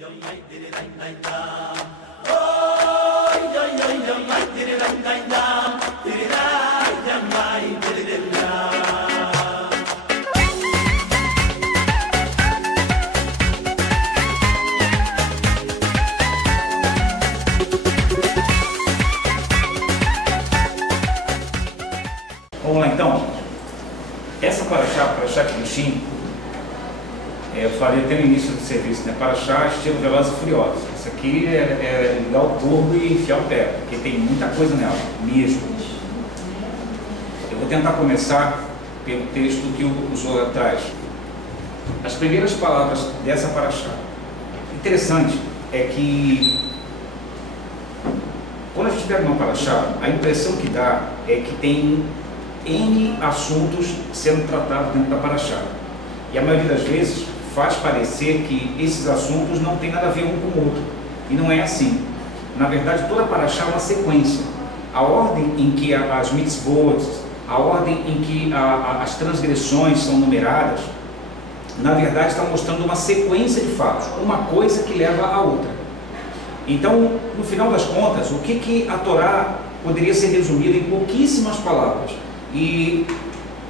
Vamos lá então. Essa Paraxá Kedoshim, eu falei até no início do serviço, né? Paraxá estilo Velozes e Furiosos. Isso aqui é ligar o turbo e enfiar o pé, porque tem muita coisa nela, mesmo. Eu vou tentar começar pelo texto que o Zohar traz. As primeiras palavras dessa Paraxá. Interessante é que quando a gente pega uma Paraxá, a impressão que dá é que tem N assuntos sendo tratados dentro da Paraxá. E a maioria das vezes faz parecer que esses assuntos não têm nada a ver um com o outro. E não é assim. Na verdade, toda a Paraxá é uma sequência. A ordem em que as mitzvot, a ordem em que as transgressões são numeradas, na verdade está mostrando uma sequência de fatos, uma coisa que leva a outra. Então, no final das contas, o que a Torá poderia ser resumido em pouquíssimas palavras. E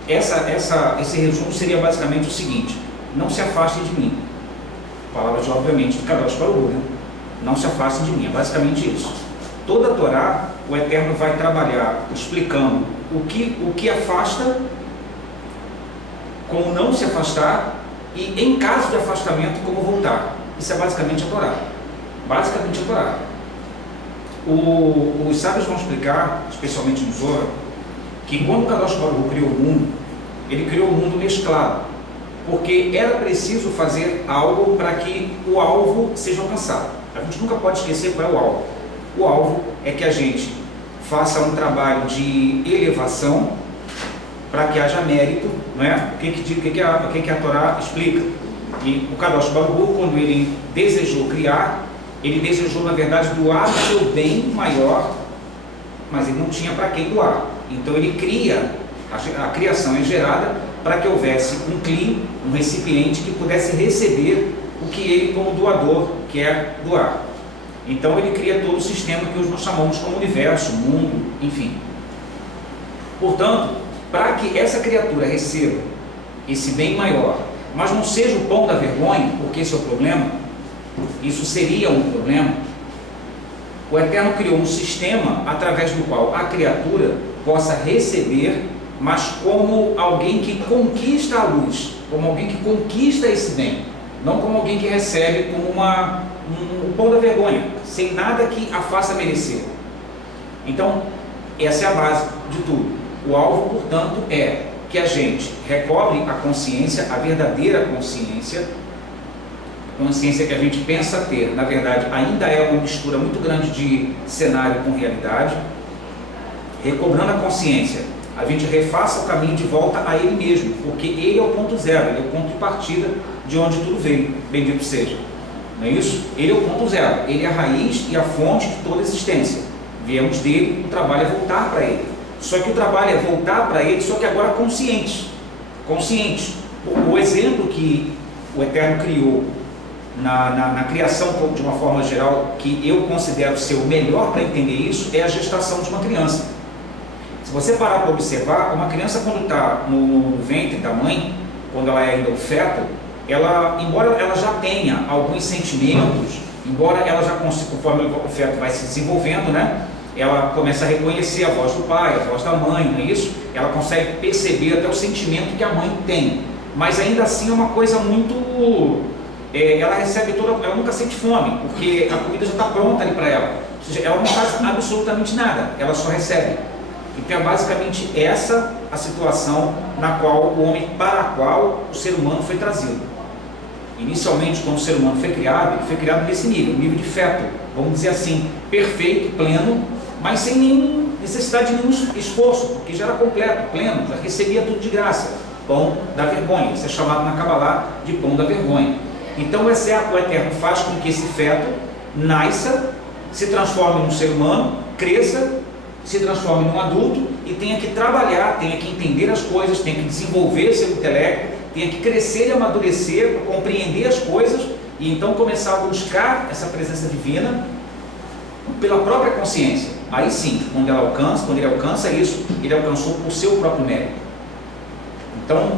esse resumo seria basicamente o seguinte: não se afastem de mim. Palavras, obviamente, de Kadosh Baruch Hu, né? Não se afastem de mim, é basicamente isso. Toda a Torá, o Eterno vai trabalhar explicando o que afasta, como não se afastar, e em caso de afastamento, como voltar. Isso é basicamente a Torá. Basicamente a Torá. Os sábios vão explicar, especialmente no Zohar, que quando Kadosh Baruch Hu criou o mundo, ele criou o mundo mesclado, porque era preciso fazer algo para que o alvo seja alcançado. A gente nunca pode esquecer qual é o alvo. O alvo é que a gente faça um trabalho de elevação para que haja mérito, não é? O que a Torá explica? E o Kadosh Baruch Hu, quando ele desejou criar, ele desejou, na verdade, doar o seu bem maior, mas ele não tinha para quem doar. Então ele cria, a criação é gerada para que houvesse um cli, um recipiente que pudesse receber o que ele, como doador, quer doar. Então ele cria todo o sistema que hoje nós chamamos como universo, mundo, enfim. Portanto, para que essa criatura receba esse bem maior, mas não seja o pão da vergonha, porque esse é o problema, isso seria um problema, o Eterno criou um sistema através do qual a criatura possa receber, mas como alguém que conquista a luz, como alguém que conquista esse bem, não como alguém que recebe como um pão da vergonha, sem nada que a faça merecer. Então, essa é a base de tudo. O alvo, portanto, é que a gente recobre a consciência, a verdadeira consciência que a gente pensa ter, na verdade, ainda é uma mistura muito grande de cenário com realidade. Recobrando a consciência, a gente refaça o caminho de volta a ele mesmo, porque ele é o ponto zero, ele é o ponto de partida de onde tudo veio, bendito seja. Não é isso? Ele é o ponto zero, ele é a raiz e a fonte de toda a existência. Viemos dele, o trabalho é voltar para ele. Só que o trabalho é voltar para ele, só que agora consciente. O exemplo que o Eterno criou na criação de uma forma geral, que eu considero ser o melhor para entender isso, é a gestação de uma criança. Se você parar para observar, uma criança quando está no ventre da mãe, quando ela é ainda um feto, embora ela já tenha alguns sentimentos, embora ela já consiga, conforme o feto vai se desenvolvendo, né, ela começa a reconhecer a voz do pai, a voz da mãe, não é isso? Ela consegue perceber até o sentimento que a mãe tem, mas ainda assim é uma coisa muito... ela recebe ela nunca sente fome, porque a comida já está pronta ali para ela, ou seja, ela não faz absolutamente nada, ela só recebe. Então é basicamente essa a situação na qual o homem, para a qual o ser humano foi trazido. Inicialmente, quando o ser humano foi criado, ele foi criado nesse nível de feto, vamos dizer assim, perfeito, pleno, mas sem nenhuma necessidade de nenhum esforço, porque já era completo, pleno, já recebia tudo de graça. Pão da vergonha, isso é chamado na Kabbalah de pão da vergonha. Então o Eterno faz com que esse feto nasça, se transforme num ser humano, cresça, se transforme num adulto e tenha que trabalhar, tenha que entender as coisas, tenha que desenvolver seu intelecto, tenha que crescer e amadurecer para compreender as coisas e então começar a buscar essa presença divina pela própria consciência. Aí sim, quando ele alcança isso, ele alcançou por seu próprio mérito. Então,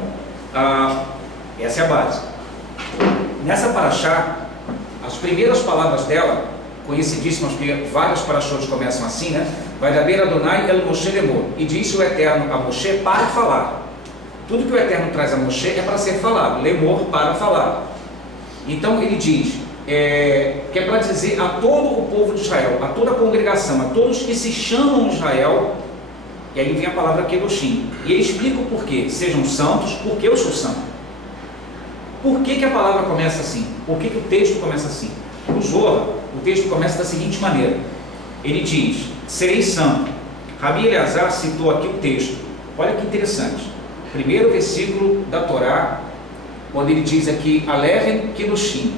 essa é a base. Nessa paraxá, as primeiras palavras dela, conhecidíssimas, porque várias paraxós começam assim, né? Vai da beira Adonai el Moshe lemor, e disse o Eterno a Moshe para falar. Tudo que o Eterno traz a Moshe é para ser falado, lemor para falar. Então ele diz, que é para dizer a todo o povo de Israel, a toda a congregação, a todos que se chamam Israel, e aí vem a palavra Kedoshim, e ele explica o porquê: sejam santos, porque eu sou santo. Por que a palavra começa assim? Por que o texto começa assim? No Zohar, o texto começa da seguinte maneira: ele diz, sereis santo. Rabi Eleazar citou aqui o texto, olha que interessante, primeiro versículo da Torá, quando ele diz aqui, Alechem Kedoshim,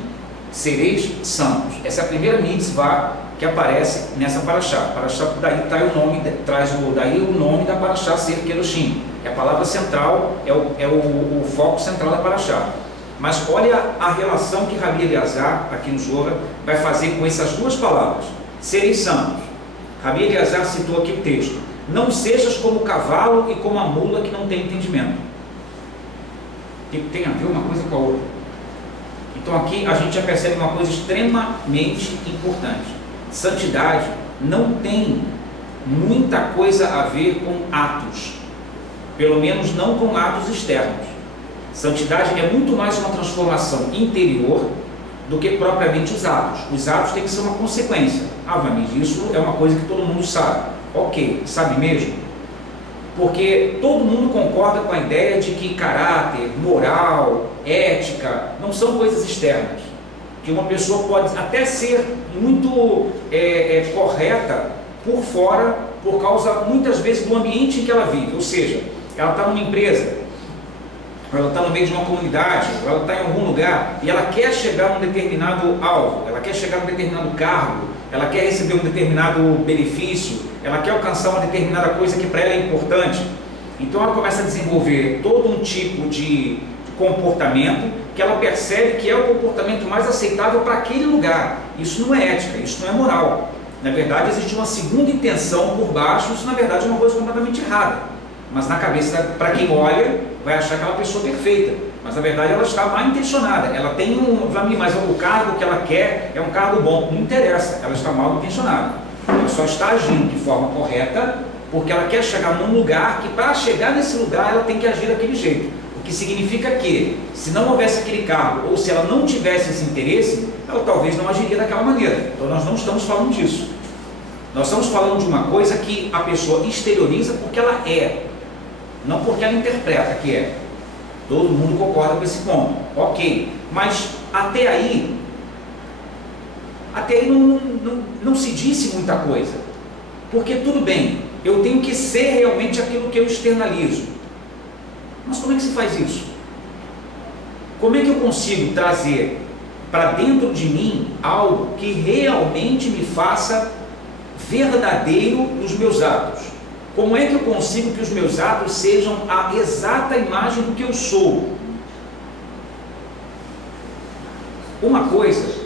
sereis santos. Essa é a primeira mitzvah que aparece nessa paraxá. Paraxá, daí daí o nome da paraxá ser Kedoshim. É a palavra central, é o foco central da paraxá. Mas olha a relação que Rabi Eleazar, aqui no Zohar, vai fazer com essas duas palavras, sereis santos. Rabi Eleazar citou aqui o texto, não sejas como o cavalo e como a mula que não tem entendimento. Tem a ver uma coisa com a outra. Então aqui a gente já percebe uma coisa extremamente importante. Santidade não tem muita coisa a ver com atos, pelo menos não com atos externos. Santidade é muito mais uma transformação interior do que propriamente os atos. Os atos têm que ser uma consequência. Vanís, isso é uma coisa que todo mundo sabe. Ok, sabe mesmo? Porque todo mundo concorda com a ideia de que caráter, moral, ética não são coisas externas. Que uma pessoa pode até ser muito correta por fora, por causa muitas vezes do ambiente em que ela vive. Ou seja, ela está numa empresa, ela está no meio de uma comunidade, ela está em algum lugar e ela quer chegar a um determinado alvo, ela quer chegar a um determinado cargo, ela quer receber um determinado benefício, ela quer alcançar uma determinada coisa que para ela é importante. Então ela começa a desenvolver todo um tipo de comportamento que ela percebe que é o comportamento mais aceitável para aquele lugar. Isso não é ética, isso não é moral. Na verdade existe uma segunda intenção por baixo, isso na verdade é uma coisa completamente errada. Mas na cabeça, para quem olha, vai achar aquela pessoa perfeita. Mas na verdade ela está mal intencionada. Ela tem mas o cargo que ela quer é um cargo bom. Não interessa, ela está mal intencionada. Ela só está agindo de forma correta porque ela quer chegar num lugar que, para chegar nesse lugar, ela tem que agir daquele jeito. O que significa que, se não houvesse aquele cargo, ou se ela não tivesse esse interesse, ela talvez não agiria daquela maneira. Então nós não estamos falando disso. Nós estamos falando de uma coisa que a pessoa exterioriza porque ela é, não porque ela interpreta que é. Todo mundo concorda com esse ponto. Ok, mas até aí não se disse muita coisa. Porque tudo bem, eu tenho que ser realmente aquilo que eu externalizo. Mas como é que se faz isso? Como é que eu consigo trazer para dentro de mim algo que realmente me faça verdadeiro nos meus atos? Como é que eu consigo que os meus atos sejam a exata imagem do que eu sou? Uma coisa,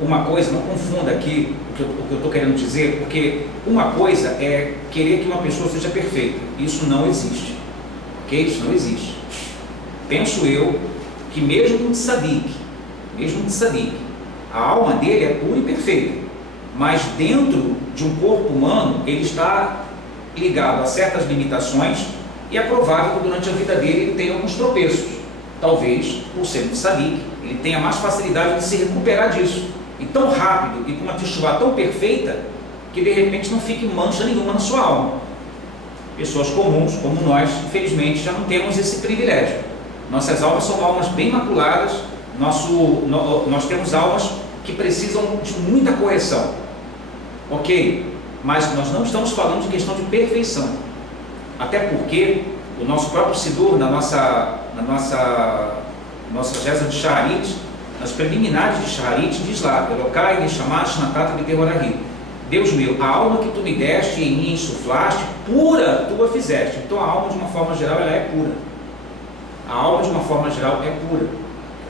não confunda aqui o que eu estou querendo dizer, porque uma coisa é querer que uma pessoa seja perfeita. Isso não existe. Ok? Isso não existe. Penso eu que mesmo um tzadik, a alma dele é pura e perfeita, mas dentro de um corpo humano ele está ligado a certas limitações e é provável que durante a vida dele ele tenha alguns tropeços. Talvez, por ser um tzadik, ele tenha mais facilidade de se recuperar disso. E tão rápido e com uma teshuvá tão perfeita que de repente não fique mancha nenhuma na sua alma. Pessoas comuns, como nós, infelizmente, já não temos esse privilégio. Nossas almas são almas bem maculadas, nós temos almas que precisam de muita correção. Ok? Mas nós não estamos falando de questão de perfeição. Até porque o nosso próprio Sidur, na nossa reza de Shaharit, nas preliminares de Shaharit, diz lá: Elokai neshamash natata b'tehorahi. Deus meu, a alma que tu me deste e em mim insuflaste, pura tu a fizeste. Então a alma, de uma forma geral, ela é pura. A alma, de uma forma geral, é pura.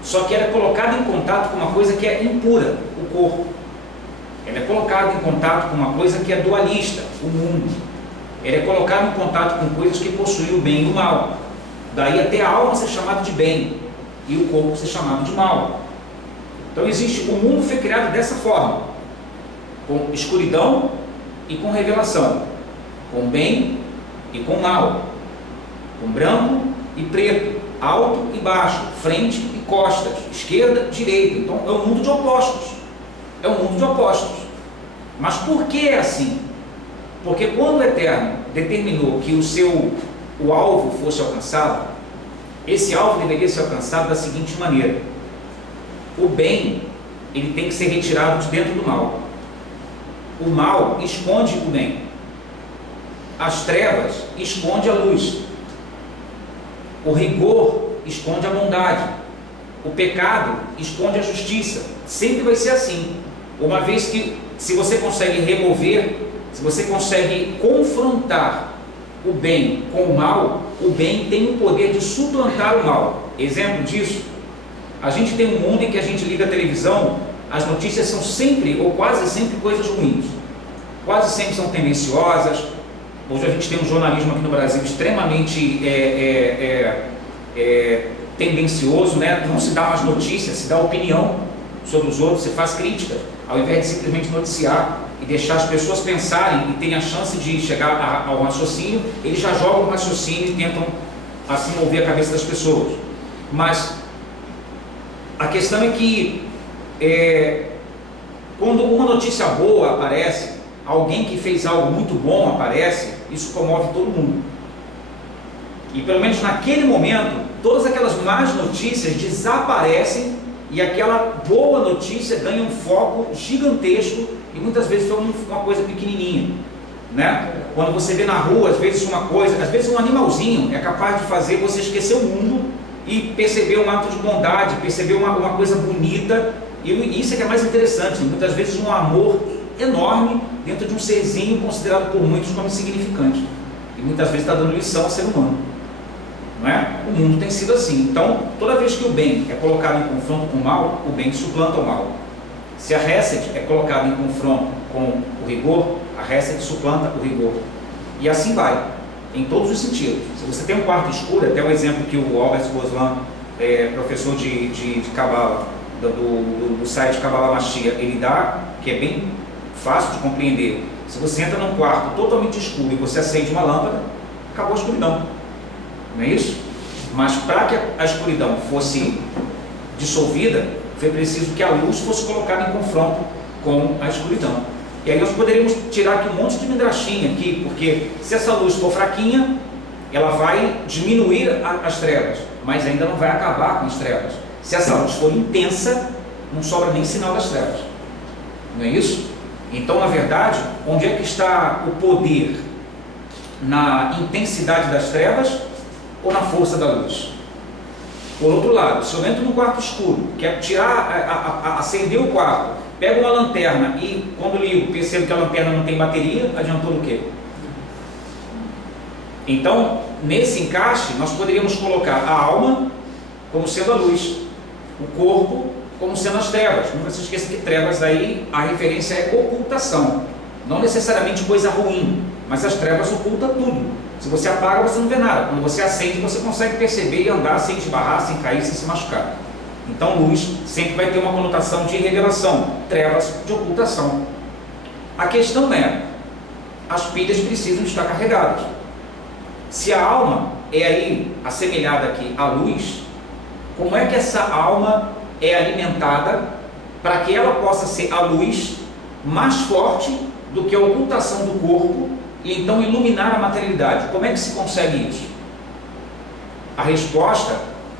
só que ela é colocada em contato com uma coisa que é impura, o corpo. Ela é colocada em contato com uma coisa que é dualista, o mundo. Ela é colocada em contato com coisas que possuem o bem e o mal. Daí até a alma ser chamada de bem e o corpo ser chamado de mal. Então existe, o mundo foi criado dessa forma, com escuridão e com revelação, com bem e com mal, com branco e preto, alto e baixo, frente e costas, esquerda, direita. Então é um mundo de opostos. É um mundo de opostos. Mas por que é assim? Porque quando o Eterno determinou que o alvo fosse alcançado, esse alvo deveria ser alcançado da seguinte maneira: o bem, ele tem que ser retirado de dentro do mal. O mal esconde o bem. As trevas esconde a luz. O rigor esconde a bondade. O pecado esconde a justiça. Sempre vai ser assim. Uma vez que, se você consegue remover, se você consegue confrontar o bem com o mal, o bem tem o poder de suplantar o mal. Exemplo disso, a gente tem um mundo em que a gente liga a televisão, as notícias são sempre, ou quase sempre, coisas ruins. Quase sempre são tendenciosas. Hoje a gente tem um jornalismo aqui no Brasil extremamente tendencioso, né? Não se dá mais notícias, se dá opinião sobre os outros, se faz crítica, ao invés de simplesmente noticiar e deixar as pessoas pensarem e terem a chance de chegar ao raciocínio, eles já jogam o raciocínio e tentam assim mover a cabeça das pessoas. Mas a questão é que quando uma notícia boa aparece, alguém que fez algo muito bom aparece, isso comove todo mundo. E pelo menos naquele momento, todas aquelas más notícias desaparecem e aquela boa notícia ganha um foco gigantesco e muitas vezes foi uma coisa pequenininha, né? Quando você vê na rua, às vezes uma coisa, às vezes um animalzinho é capaz de fazer você esquecer o mundo e perceber um ato de bondade, perceber uma coisa bonita, e isso é que é mais interessante, muitas vezes um amor enorme dentro de um serzinho considerado por muitos como insignificante, e muitas vezes está dando lição ao ser humano, não é? O mundo tem sido assim. Então, toda vez que o bem é colocado em confronto com o mal, o bem suplanta o mal. Se a Hesed é colocada em confronto com o rigor, a Hesed suplanta o rigor, e assim vai, em todos os sentidos. Se você tem um quarto escuro, até o exemplo que o Albert Goslan, professor de Kabbalah, do site Kabbalah Mashia, ele dá, que é bem fácil de compreender. Se você entra num quarto totalmente escuro e você acende uma lâmpada, acabou a escuridão, não é isso? Mas para que a escuridão fosse dissolvida, foi preciso que a luz fosse colocada em confronto com a escuridão. E aí nós poderíamos tirar aqui um monte de midrashim aqui, porque se essa luz for fraquinha, ela vai diminuir as trevas, mas ainda não vai acabar com as trevas. Se essa luz for intensa, não sobra nem sinal das trevas, não é isso? Então, na verdade, onde é que está o poder? Na intensidade das trevas ou na força da luz? Por outro lado, se eu entro num quarto escuro, quero acender o quarto, pego uma lanterna e quando ligo percebo que a lanterna não tem bateria, adiantou do quê? Então, nesse encaixe, nós poderíamos colocar a alma como sendo a luz, o corpo como sendo as trevas. Nunca se esqueça que trevas aí, a referência é ocultação, não necessariamente coisa ruim, mas as trevas ocultam tudo. Se você apaga, você não vê nada. Quando você acende, você consegue perceber e andar sem esbarrar, sem cair, sem se machucar. Então, luz sempre vai ter uma conotação de revelação, trevas de ocultação. A questão é, as pilhas precisam estar carregadas. Se a alma é aí assemelhada aqui à luz, como é que essa alma é alimentada para que ela possa ser a luz mais forte do que a ocultação do corpo e então iluminar a materialidade? Como é que se consegue isso? A resposta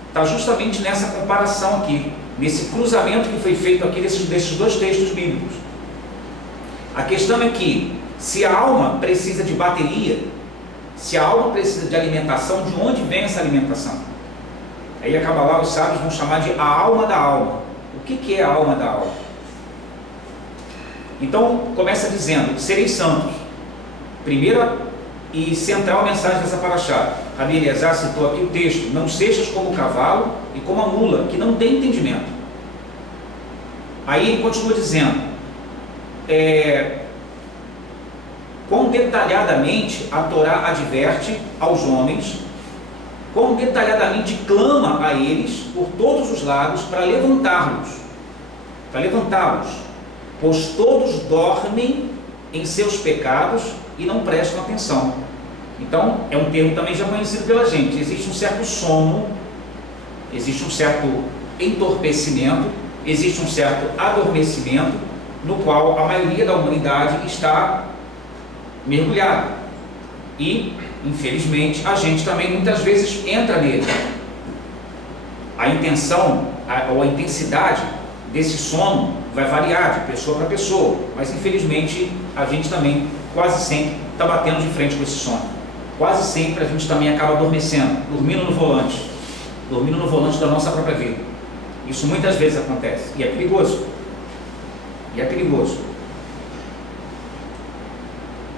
está justamente nessa comparação aqui, nesse cruzamento que foi feito aqui desses dois textos bíblicos. A questão é que, se a alma precisa de bateria, se a alma precisa de alimentação, de onde vem essa alimentação? Aí a Kabbalah, os sábios vão chamar de a alma da alma. O que é a alma da alma? Então, começa dizendo, sereis santos. Primeira e central mensagem dessa paraxá. Rabi Eliezer citou aqui o texto, não sejas como o cavalo e como a mula, que não tem entendimento. Aí ele continua dizendo, quão detalhadamente a Torá adverte aos homens, quão detalhadamente clama a eles por todos os lados para levantá-los, pois todos dormem em seus pecados e não prestam atenção. Então, é um termo também já conhecido pela gente. Existe um certo sono, existe um certo entorpecimento, existe um certo adormecimento, no qual a maioria da humanidade está mergulhada. E, infelizmente, a gente também muitas vezes entra nele. A intenção ou a intensidade desse sono vai variar de pessoa para pessoa, mas infelizmente a gente também quase sempre está batendo de frente com esse sono. Quase sempre a gente também acaba adormecendo, dormindo no volante da nossa própria vida. Isso muitas vezes acontece e é perigoso.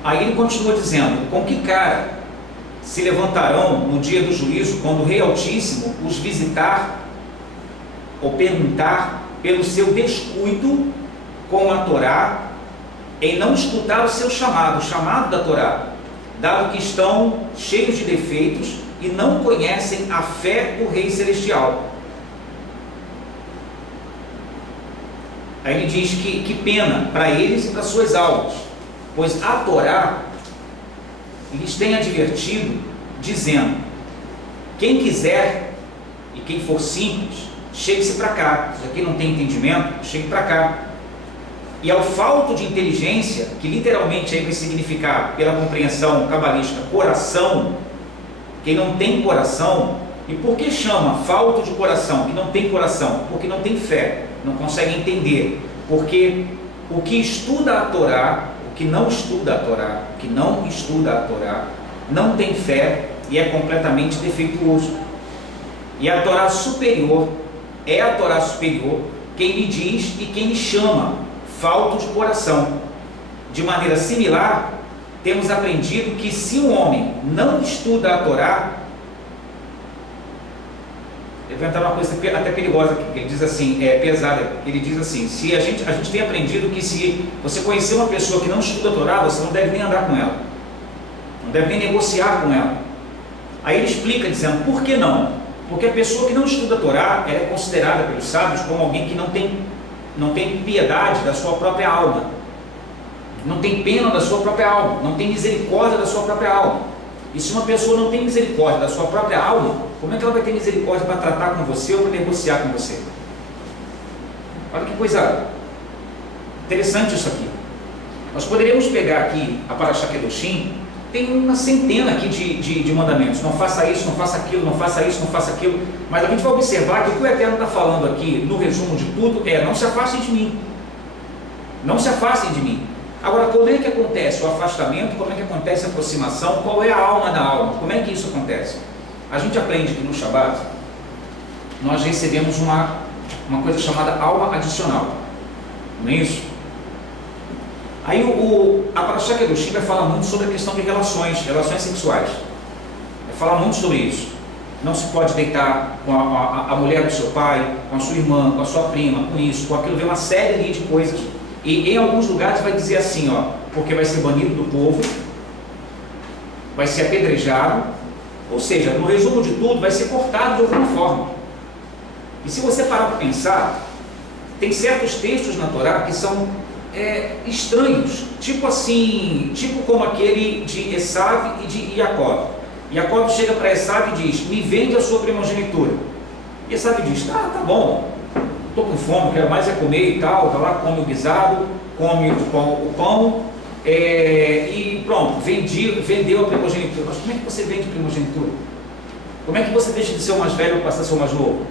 Aí ele continua dizendo, com que cara se levantarão no dia do juízo, quando o Rei Altíssimo os visitar ou perguntar pelo seu descuido com a Torá, em não escutar o seu chamado, o chamado da Torá, dado que estão cheios de defeitos e não conhecem a fé do Rei Celestial. Aí ele diz que pena para eles e para suas almas, pois a Torá lhes tem advertido, dizendo, quem quiser e quem for simples, chegue-se para cá. Se aqui não tem entendimento, chegue para cá. E ao falto de inteligência, que literalmente aí vai significar, pela compreensão cabalística, coração, quem não tem coração. E por que chama falta de coração, que não tem coração? Porque não tem fé, não consegue entender. Porque o que estuda a Torá, o que não estuda a Torá, não tem fé e é completamente defeituoso. E a Torá superior, é a Torá superior quem lhe diz e quem lhe chama falto de coração. De maneira similar, temos aprendido que se um homem não estuda a Torá, eu vou entrar numa coisa até perigosa aqui, ele diz assim, pesada, ele diz assim, se a gente tem aprendido que se você conhecer uma pessoa que não estuda a Torá, você não deve nem andar com ela, não deve nem negociar com ela. Aí ele explica dizendo, por que não? Porque a pessoa que não estuda a Torá, ela é considerada pelos sábios como alguém que não tem piedade da sua própria alma, não tem pena da sua própria alma, não tem misericórdia da sua própria alma. E se uma pessoa não tem misericórdia da sua própria alma, como é que ela vai ter misericórdia para tratar com você ou para negociar com você? Olha que coisa interessante isso aqui. Nós poderíamos pegar aqui a Parashá Kedoshim, tem uma centena aqui de mandamentos. Não faça isso, não faça aquilo, não faça isso, não faça aquilo. Mas a gente vai observar que o que o Eterno está falando aqui, no resumo de tudo, é não se afastem de mim. Não se afastem de mim. Agora, como é que acontece o afastamento? Como é que acontece a aproximação? Qual é a alma da alma? Como é que isso acontece? A gente aprende que no Shabat nós recebemos uma coisa chamada alma adicional. Não é isso? Aí a Parashá Kedoshim vai falar muito sobre a questão de relações sexuais. Vai falar muito sobre isso. Não se pode deitar com a mulher do seu pai, com a sua irmã, com a sua prima, com isso, com aquilo, vem uma série ali de coisas. E em alguns lugares vai dizer assim, porque vai ser banido do povo, vai ser apedrejado, ou seja, no resumo de tudo, vai ser cortado de alguma forma. E se você parar para pensar, tem certos textos na Torá que são estranhos, tipo como aquele de Esav e de Jacó. Jacó chega para Esav e diz, me vende a sua primogenitura. E Esav diz, tá bom, estou com fome, quero mais comer e tal, vai lá, come o guisado, come o pão, e pronto, vendeu a primogenitura. Mas como é que você vende primogenitura? Como é que você deixa de ser o mais velho para passar a ser o mais novo?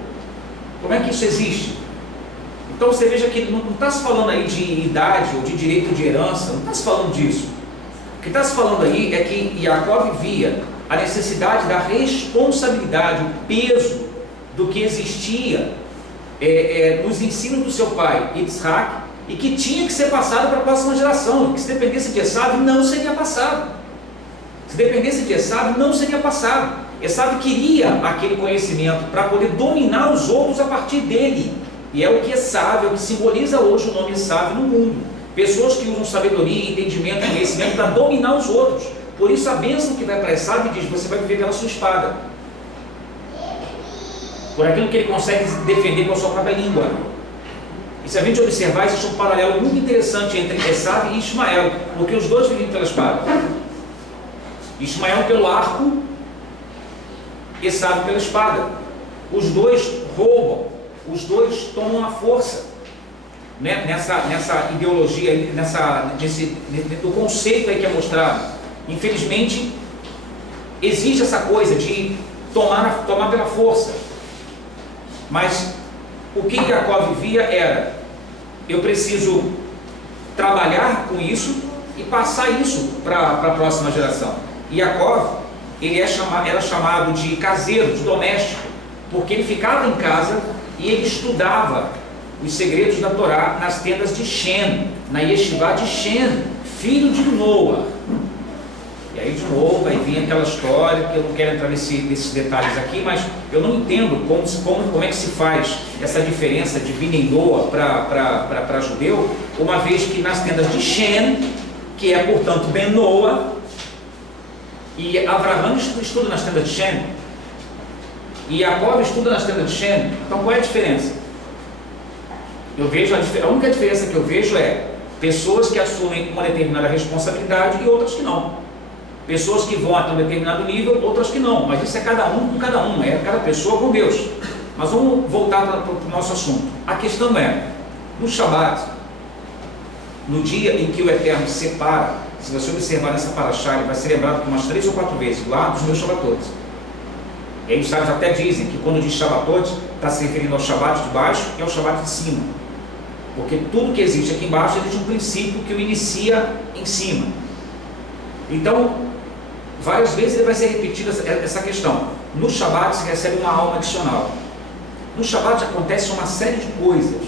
Como é que isso existe? Então você veja que não está se falando aí de idade ou de direito de herança, não está se falando disso. O que está se falando aí é que Jacó vivia a necessidade da responsabilidade, o peso do que existia nos ensinos do seu pai, Yitzhak, e que tinha que ser passado para a próxima geração, que se dependesse de Esav, não seria passado. Se dependesse de Esav, não seria passado. Esaú queria aquele conhecimento para poder dominar os outros a partir dele. E é o que Esaú, é o que simboliza hoje o nome Esaú no mundo. Pessoas que usam sabedoria, entendimento, conhecimento para dominar os outros. Por isso a bênção que vai para Esaú diz: você vai viver pela sua espada, por aquilo que ele consegue defender com a sua própria língua. E se a gente observar, existe um paralelo muito interessante entre Esaú e Ismael, porque os dois vivem pela espada. Ismael pelo arco, Esaú pela espada. Os dois roubam, os dois tomam a força, né? Nessa ideologia, do conceito aí que é mostrado. Infelizmente, existe essa coisa de tomar pela força. Mas o que Jacó vivia era: eu preciso trabalhar com isso e passar isso para a próxima geração. E Jacó, ele era chamado de caseiro, de doméstico, porque ele ficava em casa e ele estudava os segredos da Torá nas tendas de Shem, na Yeshivá de Shem, filho de Noa. E aí de novo vai vir aquela história, que eu não quero entrar nesses detalhes aqui, mas eu não entendo como é que se faz essa diferença de Bnei Noa para judeu, uma vez que nas tendas de Shem, que é portanto Ben Noa, e Abraão estuda nas tendas de Shem, e Jacó estuda nas tendas de Shem. Então qual é a diferença? Eu vejo a única diferença que eu vejo é pessoas que assumem uma determinada responsabilidade e outras que não. Pessoas que vão até um determinado nível, outras que não. Mas isso é cada um com cada um, é cada pessoa com Deus. Mas vamos voltar para o nosso assunto. A questão é, no Shabat, no dia em que o Eterno separa, se você observar nessa paraxá, ele vai ser lembrado umas 3 ou 4 vezes, lá dos meus Shabatot. E aí os sábios até dizem que quando diz Shabatot, está se referindo ao Shabat de baixo e ao Shabat de cima. Porque tudo que existe aqui embaixo existe um princípio que o inicia em cima. Então, várias vezes ele vai ser repetida essa questão. No Shabat se recebe uma alma adicional. No Shabat acontece uma série de coisas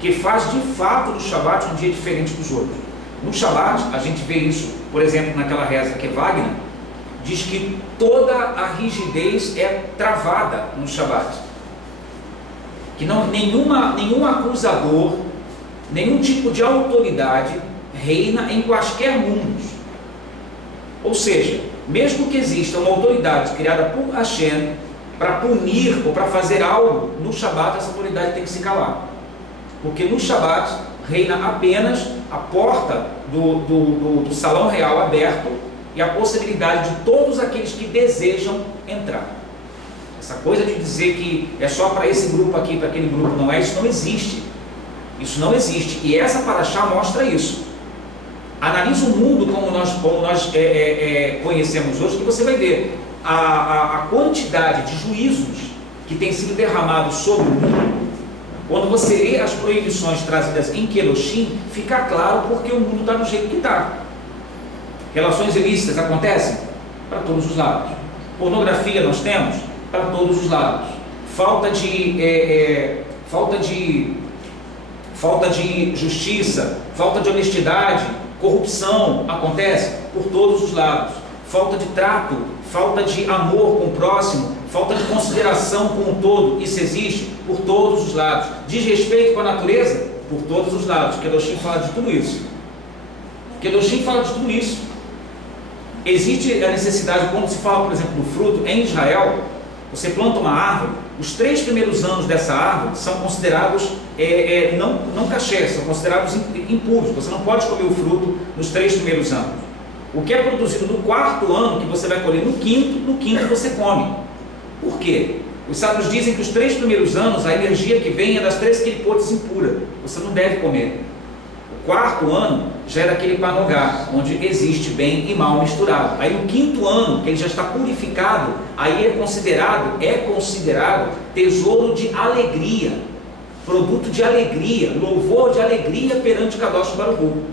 que faz de fato do Shabat um dia diferente dos outros. No Shabat, a gente vê isso, por exemplo, naquela reza que é Wagner, diz que toda a rigidez é travada no Shabat. Que nenhum acusador, nenhum tipo de autoridade reina em quaisquer mundos. Ou seja, mesmo que exista uma autoridade criada por Hashem para punir ou para fazer algo, no Shabat essa autoridade tem que se calar. Porque no Shabat reina apenas a porta do salão real aberto e a possibilidade de todos aqueles que desejam entrar. Essa coisa de dizer que é só para esse grupo aqui, para aquele grupo, não é, isso não existe. Isso não existe. E essa paraxá mostra isso. Analisa o mundo como nós conhecemos hoje, que você vai ver a quantidade de juízos que tem sido derramados sobre o mundo. Quando você lê as proibições trazidas em Kedoshim, fica claro porque o mundo está do jeito que está. Relações ilícitas acontecem para todos os lados. Pornografia nós temos para todos os lados. Falta de justiça, falta de honestidade, corrupção acontece por todos os lados. Falta de trato, falta de amor com o próximo, falta de consideração com o todo, isso existe por todos os lados. Desrespeito com a natureza, por todos os lados. Kedoshim fala de tudo isso. Kedoshim fala de tudo isso. Existe a necessidade, quando se fala, por exemplo, do fruto, em Israel, você planta uma árvore, os 3 primeiros anos dessa árvore são considerados não cachê, são considerados impuros. Você não pode comer o fruto nos 3 primeiros anos. O que é produzido no 4º ano, que você vai colher no quinto você come. Por quê? Os sábios dizem que os 3 primeiros anos, a energia que vem é das 3 quilipotes impura. Você não deve comer. O 4º ano já é daquele panogá, onde existe bem e mal misturado. Aí no 5º ano, que ele já está purificado, aí é considerado tesouro de alegria, produto de alegria, louvor de alegria perante Kadosh Baruch Hu.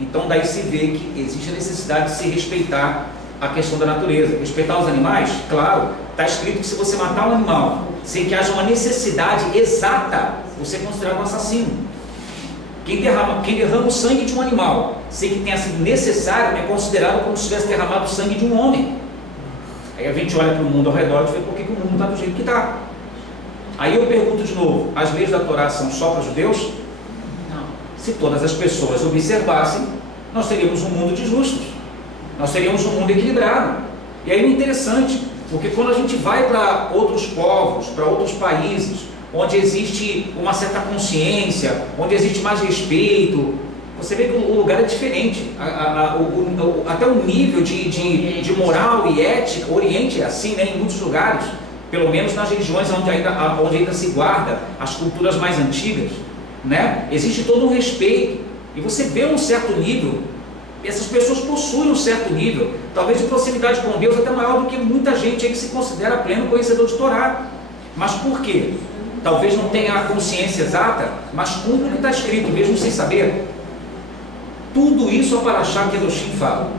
Então daí se vê que existe a necessidade de se respeitar a questão da natureza. Respeitar os animais, claro, está escrito que se você matar um animal sem que haja uma necessidade exata, você é considerado um assassino. Quem derrama o sangue de um animal sem que tenha sido necessário é considerado como se tivesse derramado o sangue de um homem. Aí a gente olha para o mundo ao redor e vê por que o mundo está do jeito que está. Aí eu pergunto de novo, as leis da Torá são só para judeus? Não. Se todas as pessoas observassem, nós teríamos um mundo de justos. Nós teríamos um mundo equilibrado. E aí é interessante, porque quando a gente vai para outros povos, para outros países, onde existe uma certa consciência, onde existe mais respeito, você vê que o lugar é diferente. Até o nível de moral e ética, o Oriente é assim, né, em muitos lugares, pelo menos nas regiões onde ainda se guarda as culturas mais antigas, né, existe todo um respeito, e você vê um certo nível. Essas pessoas possuem um certo nível, talvez de proximidade com Deus até maior do que muita gente aí que se considera pleno conhecedor de Torá. Mas por quê? Talvez não tenha a consciência exata, mas cumpre o que está escrito, mesmo sem saber. Tudo isso a Parashá Kedoshim fala.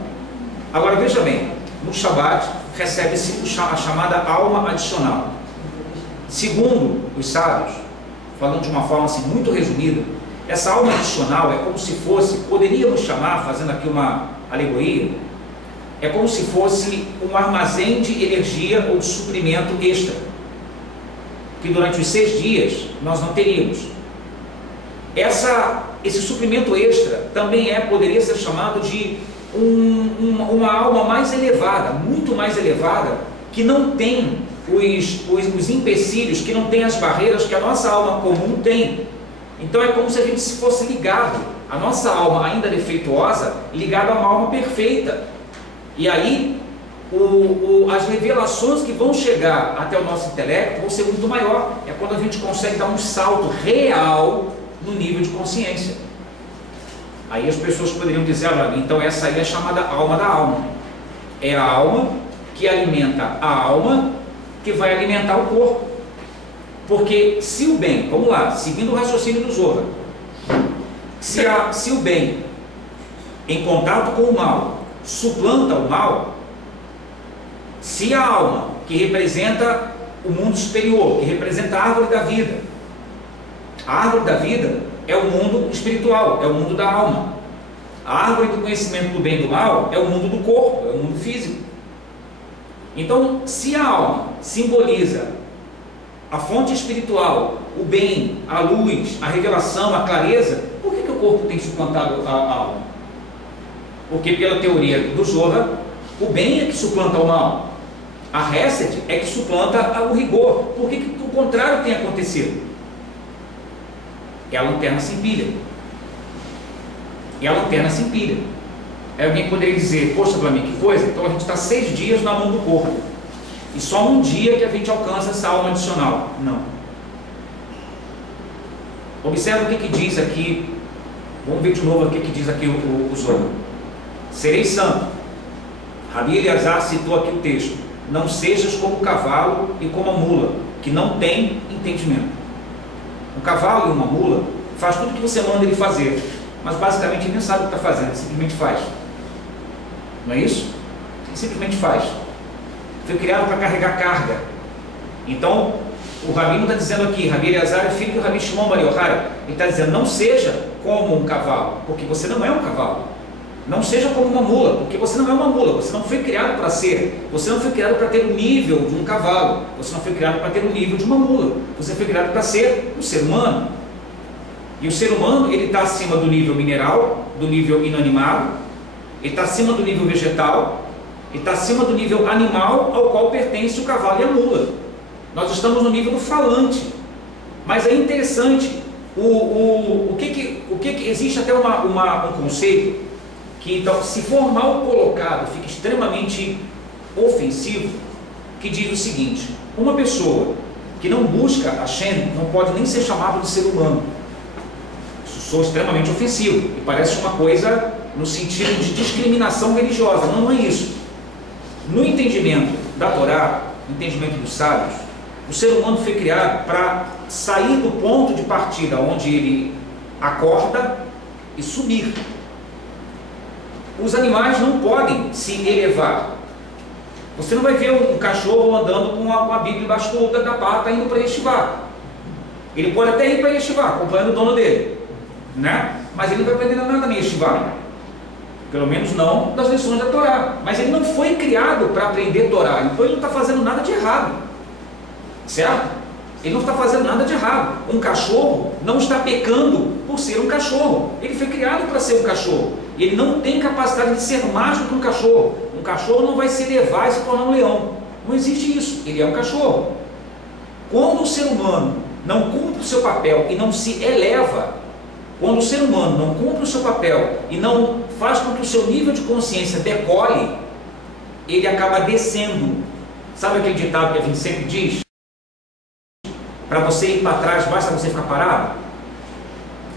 Agora veja bem, no Shabat recebe-se a chamada alma adicional. Segundo os sábios, falando de uma forma assim, muito resumida, essa alma adicional é como se fosse, poderíamos chamar, fazendo aqui uma alegoria, é como se fosse um armazém de energia ou de suprimento extra, que durante os 6 dias nós não teríamos. Esse suprimento extra também poderia ser chamado de uma alma mais elevada, muito mais elevada, que não tem os empecilhos, que não tem as barreiras que a nossa alma comum tem. Então é como se a gente fosse ligado, a nossa alma ainda defeituosa, ligada a uma alma perfeita. E aí as revelações que vão chegar até o nosso intelecto vão ser muito maior. É quando a gente consegue dar um salto real no nível de consciência. Aí as pessoas poderiam dizer, então essa aí é chamada alma da alma. É a alma que alimenta a alma, que vai alimentar o corpo. Porque se o bem, vamos lá, seguindo o raciocínio do Zohar, se o bem em contato com o mal suplanta o mal, se a alma que representa o mundo superior, que representa a árvore da vida, a árvore da vida é o mundo espiritual, é o mundo da alma. A árvore do conhecimento do bem e do mal é o mundo do corpo, é o mundo físico. Então, se a alma simboliza a fonte espiritual, o bem, a luz, a revelação, a clareza, por que o corpo tem suplantado a alma? Porque pela teoria do Zohar, o bem é que suplanta o mal. A Hesed é que suplanta o rigor. Por que o contrário tem acontecido? É a lanterna sem pilha. É a lanterna sem pilha. Aí alguém poderia dizer, poxa, para mim, que coisa? Então a gente está 6 dias na mão do corpo. E só um dia que a gente alcança essa alma adicional. Não. Observe o que diz aqui. Vamos ver de novo o que diz aqui o Zohar. Serei santo. Rabi Eleazar citou aqui o texto. Não sejas como o cavalo e como a mula, que não tem entendimento. Um cavalo e uma mula faz tudo o que você manda ele fazer, mas basicamente ele nem sabe o que está fazendo, ele simplesmente faz. Não é isso? Ele simplesmente faz. Foi criado para carregar carga. Então, o Rabino está dizendo aqui, Rabi Eleazar é filho do Rabi Shimon Bar Yochai, ele está dizendo, não seja como um cavalo, porque você não é um cavalo. Não seja como uma mula, porque você não é uma mula, você não foi criado para ser, você não foi criado para ter o nível de um cavalo, você não foi criado para ter o nível de uma mula, você foi criado para ser um ser humano. E o ser humano, ele está acima do nível mineral, do nível inanimado, ele está acima do nível vegetal, ele está acima do nível animal ao qual pertence o cavalo e a mula. Nós estamos no nível do falante. Mas é interessante, o que existe até um conceito que, então, se for mal colocado, fica extremamente ofensivo, que diz o seguinte: uma pessoa que não busca a Hashem não pode nem ser chamado de ser humano. Isso soa extremamente ofensivo e parece uma coisa no sentido de discriminação religiosa. Não é isso. No entendimento da Torá, no entendimento dos sábios, o ser humano foi criado para sair do ponto de partida onde ele acorda e subir. Os animais não podem se elevar. Você não vai ver um cachorro andando com a Bíblia embaixo da pata indo para Yeshivá. Ele pode até ir para Yeshivá, acompanhando o dono dele, né? Mas ele não vai aprender nada na Yeshivá. Pelo menos não das lições da Torá. Mas ele não foi criado para aprender Torá, então ele não está fazendo nada de errado. Certo? Ele não está fazendo nada de errado. Um cachorro não está pecando por ser um cachorro. Ele foi criado para ser um cachorro. E ele não tem capacidade de ser mais do que um cachorro. Um cachorro não vai se elevar e se tornar um leão. Não existe isso. Ele é um cachorro. Quando o ser humano não cumpre o seu papel e não se eleva, quando o ser humano não cumpre o seu papel e não faz com que o seu nível de consciência decole, ele acaba descendo. Sabe aquele ditado que a gente sempre diz? Para você ir para trás, basta você ficar parado?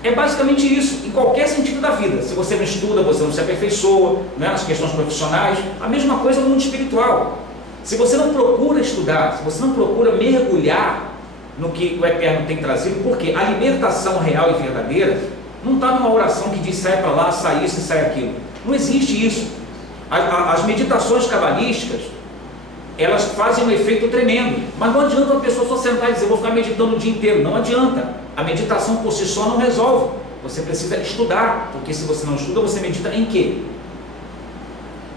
É basicamente isso, em qualquer sentido da vida. Se você não estuda, você não se aperfeiçoa, né, nas questões profissionais, a mesma coisa no mundo espiritual. Se você não procura estudar, se você não procura mergulhar no que o Eterno tem trazido, porque a libertação real e verdadeira não está numa oração que diz sai para lá, sai isso e sai aquilo. Não existe isso. As meditações cabalísticas, elas fazem um efeito tremendo, mas não adianta uma pessoa só sentar e dizer, vou ficar meditando o dia inteiro. Não adianta. A meditação por si só não resolve. Você precisa estudar, porque se você não estuda, você medita em quê?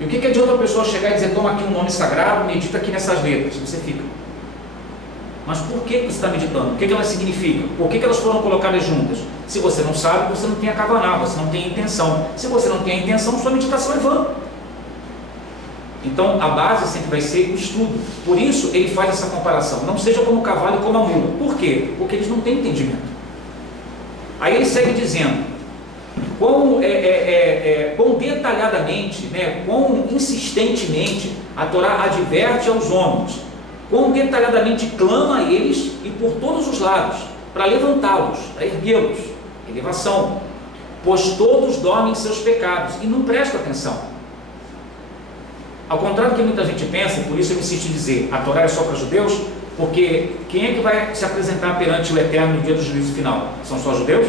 E o que adianta a pessoa chegar e dizer, toma aqui um nome sagrado, medita aqui nessas letras? Você fica. Mas por que você está meditando? O que elas significam? Por que elas foram colocadas juntas? Se você não sabe, você não tem a kavaná, você não tem a intenção. Se você não tem a intenção, sua meditação é vã. Então a base sempre vai ser o estudo. Por isso ele faz essa comparação. Não seja como o cavalo e como a mula. Por quê? Porque eles não têm entendimento. Aí ele segue dizendo, quão detalhadamente, né, quão insistentemente a Torá adverte aos homens, quão detalhadamente clama a eles e por todos os lados, para levantá-los, para erguê-los, elevação, pois todos dormem em seus pecados e não prestam atenção. Ao contrário do que muita gente pensa, por isso eu insisto em dizer, a Torá é só para judeus, porque quem é que vai se apresentar perante o Eterno no dia do juízo final? São só judeus?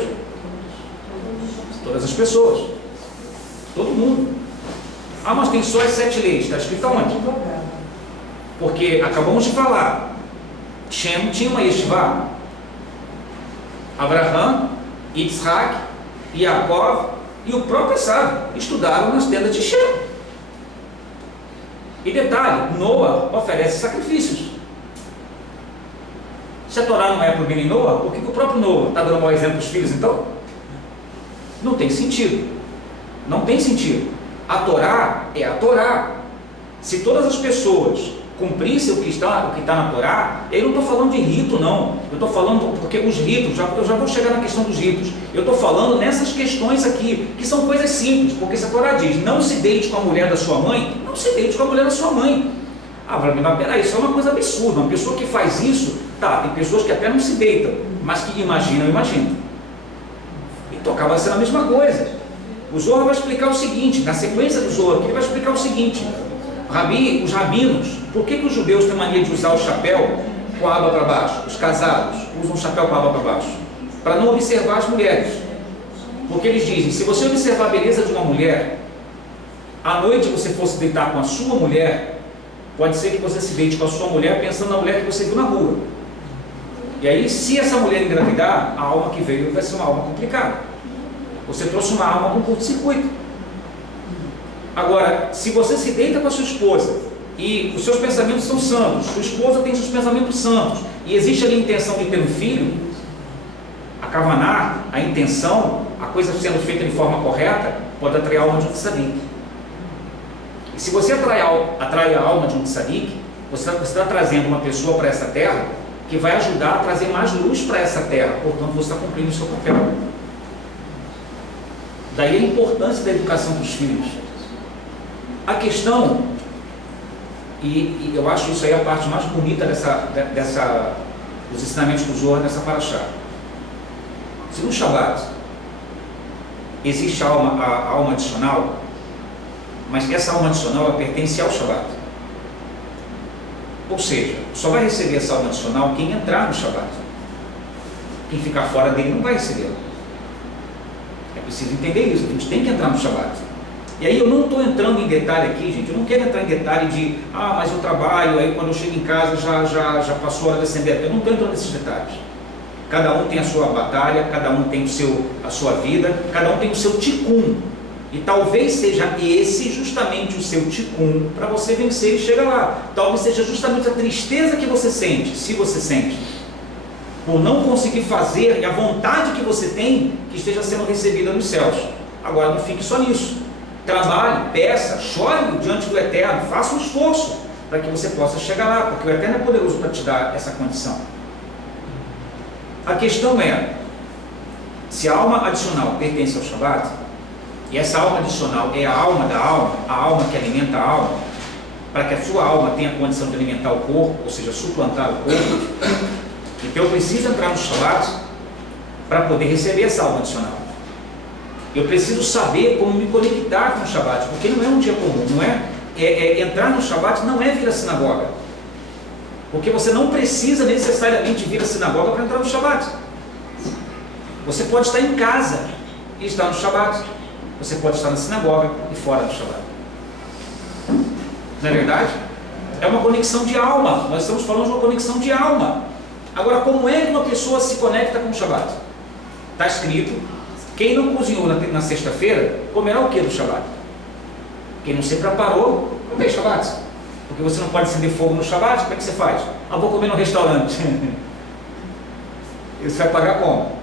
Todas as pessoas, todo mundo. Ah, mas tem só as 7 leis, está escrito onde? Porque acabamos de falar, Shem tinha uma yeshivá, Abraham, Yitzhak, Yaakov e o próprio Esaú estudaram nas tendas de Shem. E detalhe, Noa oferece sacrifícios. Se a Torá não é para o menino Noa, por que o próprio Noa está dando um mau exemplo para os filhos então? Não tem sentido. Não tem sentido. A Torá é a Torá. Se todas as pessoas cumprissem o que está na Torá, eu não estou falando de rito não, eu estou falando, porque os ritos, eu já vou chegar na questão dos ritos, eu estou falando nessas questões aqui, que são coisas simples, porque se a Torá diz, não se deite com a mulher da sua mãe, não se deite com a mulher da sua mãe. Ah, mas peraí, isso é uma coisa absurda, uma pessoa que faz isso, tá, tem pessoas que até não se deitam, mas que imaginam. Então acaba sendo a mesma coisa. O Zohar vai explicar o seguinte, na sequência do Zohar aqui, ele vai explicar o seguinte, os rabinos, por que os judeus têm mania de usar o chapéu com a aba para baixo? Os casados usam o chapéu com a aba para baixo, para não observar as mulheres, porque eles dizem, se você observar a beleza de uma mulher, à noite você fosse deitar com a sua mulher, pode ser que você se deite com a sua mulher pensando na mulher que você viu na rua, e aí se essa mulher engravidar, a alma que veio vai ser uma alma complicada, você trouxe uma alma com curto-circuito. Agora, se você se deita com a sua esposa e os seus pensamentos são santos, sua esposa tem seus pensamentos santos e existe ali a intenção de ter um filho, a kavaná, a intenção, a coisa sendo feita de forma correta, pode atrair a alma de um tzadik. E se você atrai a alma de um tzadik, você está trazendo uma pessoa para essa terra que vai ajudar a trazer mais luz para essa terra, portanto você está cumprindo o seu papel. Daí a importância da educação dos filhos. A questão, e eu acho isso aí a parte mais bonita dos ensinamentos do Zohar nessa paraxá. Se no Shabbat existe a alma adicional, mas essa alma adicional ela pertence ao Shabbat. Ou seja, só vai receber essa alma adicional quem entrar no Shabbat. Quem ficar fora dele não vai receber. É preciso entender isso, a gente tem que entrar no Shabbat. E aí eu não estou entrando em detalhe aqui, gente, eu não quero entrar em detalhe de, mas eu trabalho, aí quando eu chego em casa já passou a hora de acender. Eu não estou entrando nesses detalhes. Cada um tem a sua batalha, cada um tem a sua vida, cada um tem o seu tikkun. E talvez seja esse justamente o seu tikkun para você vencer e chegar lá. Talvez seja justamente a tristeza que você sente, se você sente, por não conseguir fazer, e a vontade que você tem que esteja sendo recebida nos céus. Agora não fique só nisso. Trabalhe, peça, chore diante do Eterno, faça um esforço para que você possa chegar lá, porque o Eterno é poderoso para te dar essa condição. A questão é, se a alma adicional pertence ao Shabat, e essa alma adicional é a alma da alma, a alma que alimenta a alma, para que a sua alma tenha a condição de alimentar o corpo, ou seja, suplantar o corpo, então eu preciso entrar no Shabat para poder receber essa alma adicional. Eu preciso saber como me conectar com o Shabat, porque não é um dia comum, não é, entrar no Shabat não é vir à sinagoga, porque você não precisa necessariamente vir à sinagoga para entrar no Shabat. Você pode estar em casa e estar no Shabat. Você pode estar na sinagoga e fora do Shabat. Não é verdade? É uma conexão de alma. Nós estamos falando de uma conexão de alma. Agora, como é que uma pessoa se conecta com o Shabat? Está escrito: quem não cozinhou na sexta-feira, comerá o que do Shabat? Quem não se preparou, não tem Shabat. Porque você não pode acender fogo no Shabat, como é que você faz? Ah, vou comer no restaurante. Você vai pagar como?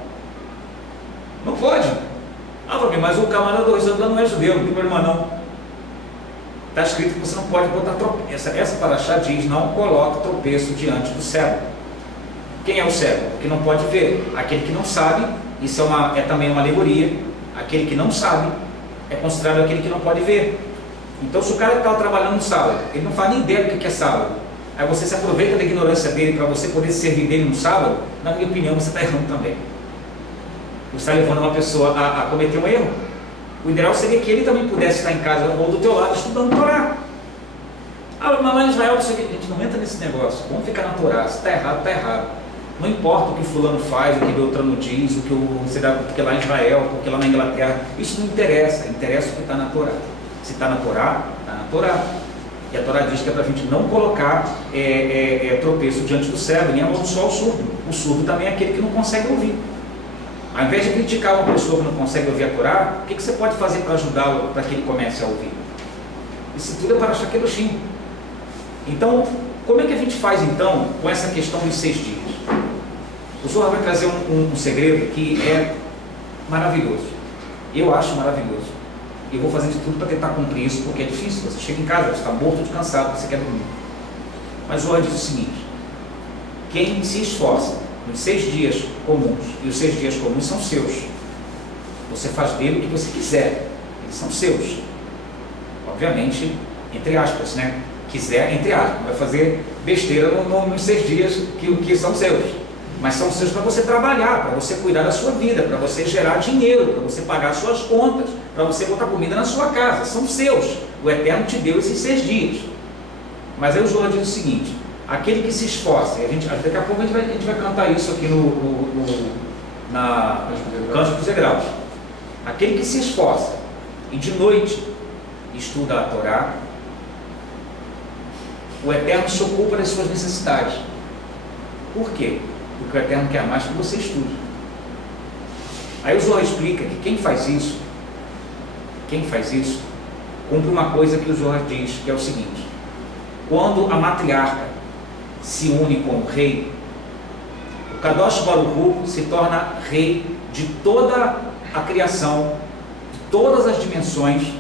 Não pode. Ah, mas o camarada do restaurante não é judeu, não tem problema não. Está escrito que você não pode botar tropeço. Essa paraxá diz: não coloque tropeço diante do cego. Quem é o cego? O que não pode ver. Aquele que não sabe, isso é também uma alegoria. Aquele que não sabe é considerado aquele que não pode ver. Então, se o cara está trabalhando no sábado, ele não faz nem ideia do que é sábado, aí você se aproveita da ignorância dele para você poder servir dele no sábado, na minha opinião, você está errando também. Você está levando uma pessoa a cometer um erro. O ideal seria que ele também pudesse estar em casa ou do teu lado estudando Torá. Ah, mas lá em Israel, a gente não entra nesse negócio. Vamos ficar na Torá. Se está errado, está errado. Não importa o que fulano faz, o que Beltrano diz, o que você dá, porque lá em Israel, porque lá na Inglaterra, isso não interessa. Interessa o que está na Torá. Se está na Torá, está na Torá. E a Torá diz que é para a gente não colocar tropeço diante do cego, nem amaldiçoar o surdo. O surdo também é aquele que não consegue ouvir. Ao invés de criticar uma pessoa que não consegue ouvir a Torá, o que você pode fazer para ajudá-lo para que ele comece a ouvir? Isso tudo é para Shakedoshim. Então, como é que a gente faz então com essa questão dos 6 dias? O Zohar vai trazer um segredo que é maravilhoso. Eu acho maravilhoso. Eu vou fazer de tudo para tentar cumprir isso, porque é difícil. Você chega em casa, você está morto de cansado, você quer dormir. Mas o Zohar diz o seguinte: quem se esforça nos 6 dias comuns, e os 6 dias comuns são seus, você faz dele o que você quiser, eles são seus, obviamente, entre aspas, né? Quiser, entre aspas, vai fazer besteira nos 6 dias que são seus, mas são seus para você trabalhar, para você cuidar da sua vida, para você gerar dinheiro, para você pagar suas contas, para você botar comida na sua casa, são seus. O Eterno te deu esses 6 dias. Mas aí o Zohar diz o seguinte: aquele que se esforça, daqui a pouco a gente vai cantar isso aqui na Cântico dos Degraus. Aquele que se esforça e de noite estuda a Torá, o Eterno se ocupa das suas necessidades. Por quê? Porque o Eterno quer mais que você estude. Aí o Zohar explica que quem faz isso, cumpre uma coisa que o Zohar diz, que é o seguinte: quando a matriarca se une com o rei, o Kadosh Baruch Hu se torna rei de toda a criação, de todas as dimensões,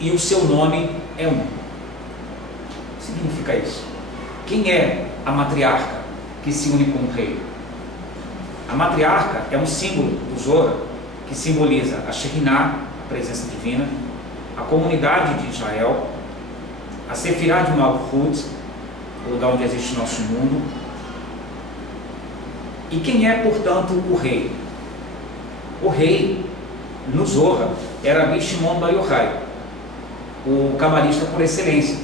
e o seu nome é um. O que significa isso? Quem é a matriarca que se une com o rei? A matriarca é um símbolo do Zohar que simboliza a Shekhinah, a presença divina, a comunidade de Israel, a Sefirah de Malchut, o lugar onde existe o nosso mundo. E quem é, portanto, o rei? O rei, no Zohar, era Rabbi Shimon Bar Yochai, o cabalista por excelência.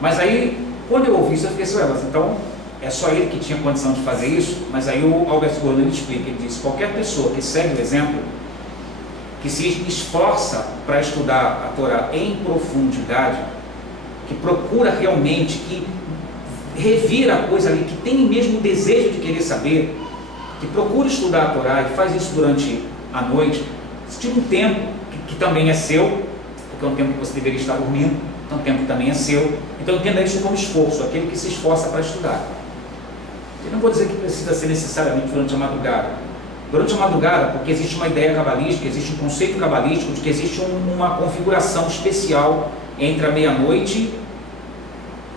Mas aí, quando eu ouvi isso, eu fiquei assim: então é só ele que tinha condição de fazer isso? Mas aí o Albert Gordon explica, ele diz: qualquer pessoa que segue o exemplo, que se esforça para estudar a Torá em profundidade, que procura realmente, que revira a coisa ali, que tem mesmo o desejo de querer saber, que procura estudar a Torá e faz isso durante a noite, se tira um tempo, que que também é seu, porque é um tempo que você deveria estar dormindo, então um tempo que também é seu. Então entenda isso como esforço, aquele que se esforça para estudar. Eu não vou dizer que precisa ser necessariamente durante a madrugada. Durante a madrugada, porque existe uma ideia cabalística, existe um conceito cabalístico de que existe uma configuração especial entre a meia-noite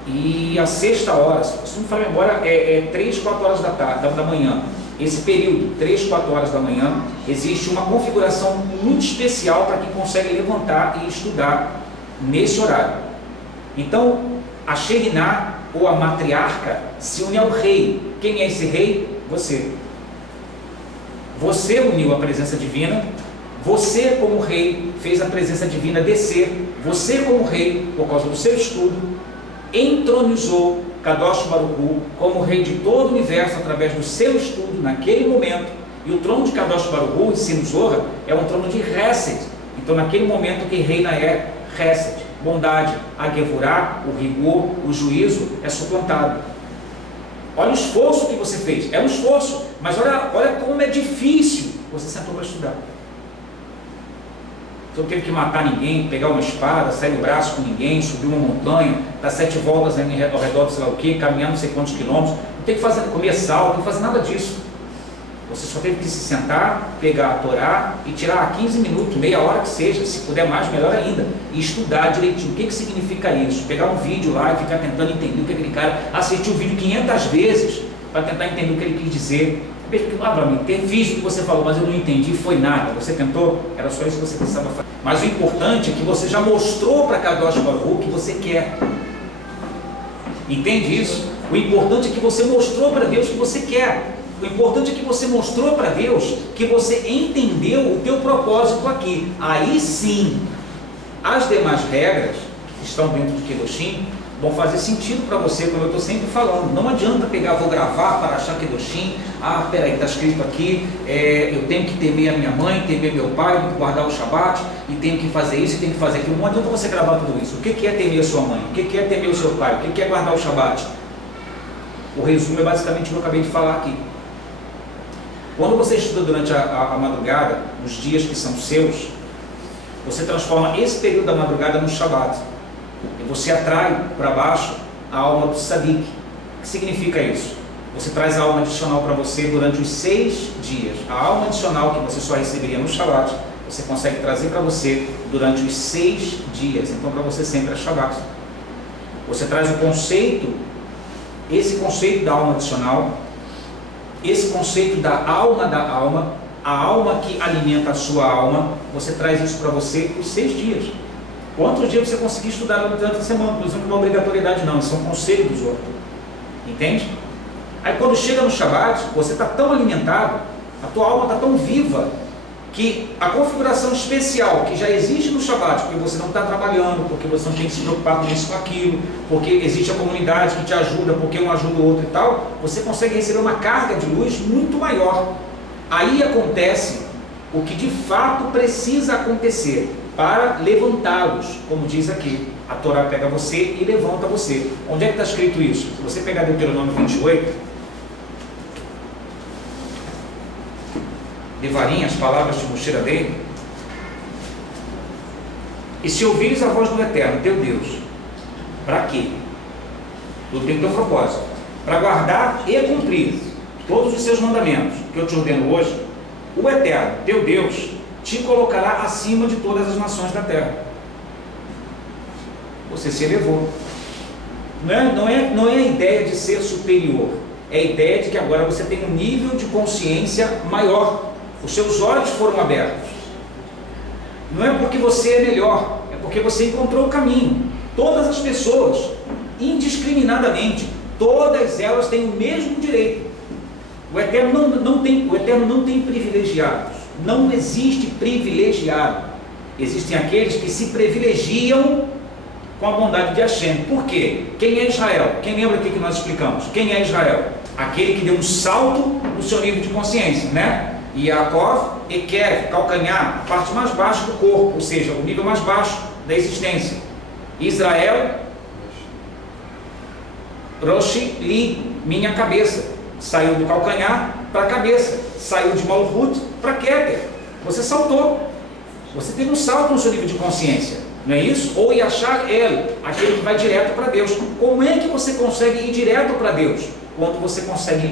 e a sexta hora. Se não me falar agora, é 3, 4 horas da manhã. Esse período, 3, 4 horas da manhã, existe uma configuração muito especial para quem consegue levantar e estudar nesse horário. Então, a Shekhinah, ou a matriarca, se une ao rei. Quem é esse rei? Você. Você uniu a presença divina, você como rei fez a presença divina descer, você como rei, por causa do seu estudo, entronizou Kadosh Baruch Hu como rei de todo o universo através do seu estudo naquele momento. E o trono de Kadosh Baruch Hu, ensino Zohar, é um trono de Hesed. Então naquele momento quem reina é Hesed, bondade. A Gevurah, o rigor, o juízo é suplantado. Olha o esforço que você fez, é um esforço, mas olha como é difícil. Você sentou para estudar. Você não teve que matar ninguém, pegar uma espada, sair do braço com ninguém, subir uma montanha, dar 7 voltas ao redor do sei lá o que, caminhar não sei quantos quilômetros, não tem que comer sal, não tem que fazer nada disso. Você só teve que se sentar, pegar a Torá e tirar 15 minutos, meia hora que seja, se puder mais, melhor ainda, e estudar direitinho. O que significa isso? Pegar um vídeo lá e ficar tentando entender o que aquele cara, assistir o vídeo 500 vezes para tentar entender o que ele quis dizer. Fiz o que você falou, mas eu não entendi, foi nada. Você tentou? Era só isso que você precisava fazer. Mas o importante é que você já mostrou para Kadosh Baruch Hu o que você quer. Entende isso? O importante é que você mostrou para Deus o que você quer. O importante é que você mostrou para Deus que você entendeu o teu propósito aqui. Aí sim, as demais regras que estão dentro de Kedoshim vão fazer sentido para você, como eu estou sempre falando. Não adianta pegar, vou gravar para achar Kedoshim. Ah, peraí, está escrito aqui, eu tenho que temer a minha mãe, temer meu pai, tenho que guardar o Shabat, e tenho que fazer isso, e tenho que fazer aquilo. Não adianta você gravar tudo isso. O que é temer a sua mãe? O que é temer o seu pai? O que é guardar o Shabat? O resumo é basicamente o que eu acabei de falar aqui. Quando você estuda durante a madrugada, nos dias que são seus, você transforma esse período da madrugada no Shabat. E você atrai para baixo a alma do Tzadik. O que significa isso? Você traz a alma adicional para você durante os 6 dias. A alma adicional que você só receberia no Shabat, você consegue trazer para você durante os 6 dias. Então para você sempre é Shabat. Você traz o conceito, esse conceito da alma adicional, esse conceito da alma, a alma que alimenta a sua alma, você traz isso para você os 6 dias. Quantos dias você conseguir estudar durante a semana? Por exemplo, não é uma obrigatoriedade não, isso é um conselho dos outros. Entende? Aí quando chega no Shabat, você está tão alimentado, a tua alma está tão viva, que a configuração especial que já existe no Shabat, porque você não está trabalhando, porque você não tem que se preocupar com isso, com aquilo, porque existe a comunidade que te ajuda, porque um ajuda o outro e tal, você consegue receber uma carga de luz muito maior. Aí acontece o que de fato precisa acontecer para levantá-los, como diz aqui. A Torá pega você e levanta você. Onde é que está escrito isso? Se você pegar Deuteronômio 28, Devarim, as palavras de Moshe Rabbeinu, e se ouvires a voz do Eterno, teu Deus, para quê? Tudo tem o teu propósito, para guardar e cumprir todos os seus mandamentos que eu te ordeno hoje, o Eterno, teu Deus, te colocará acima de todas as nações da terra. Você se elevou. Não é a ideia de ser superior, é a ideia de que agora você tem um nível de consciência maior. Os seus olhos foram abertos. Não é porque você é melhor, é porque você encontrou o caminho. Todas as pessoas, indiscriminadamente, todas elas têm o mesmo direito. O Eterno não tem privilegiados. Não existe privilegiado. Existem aqueles que se privilegiam com a bondade de Hashem. Por quê? Quem é Israel? Quem lembra aqui que nós explicamos? Quem é Israel? Aquele que deu um salto no seu nível de consciência, né? Yaakov, Ekev, calcanhar, a parte mais baixa do corpo, ou seja, o nível mais baixo da existência. Israel, Roshi, Li, minha cabeça. Saiu do calcanhar para a cabeça. Saiu de Malhut para Keter. Você saltou. você teve um salto no seu nível de consciência, não é isso? Ou Yashar El, aquele que vai direto para Deus. Como é que você consegue ir direto para Deus? Quando você consegue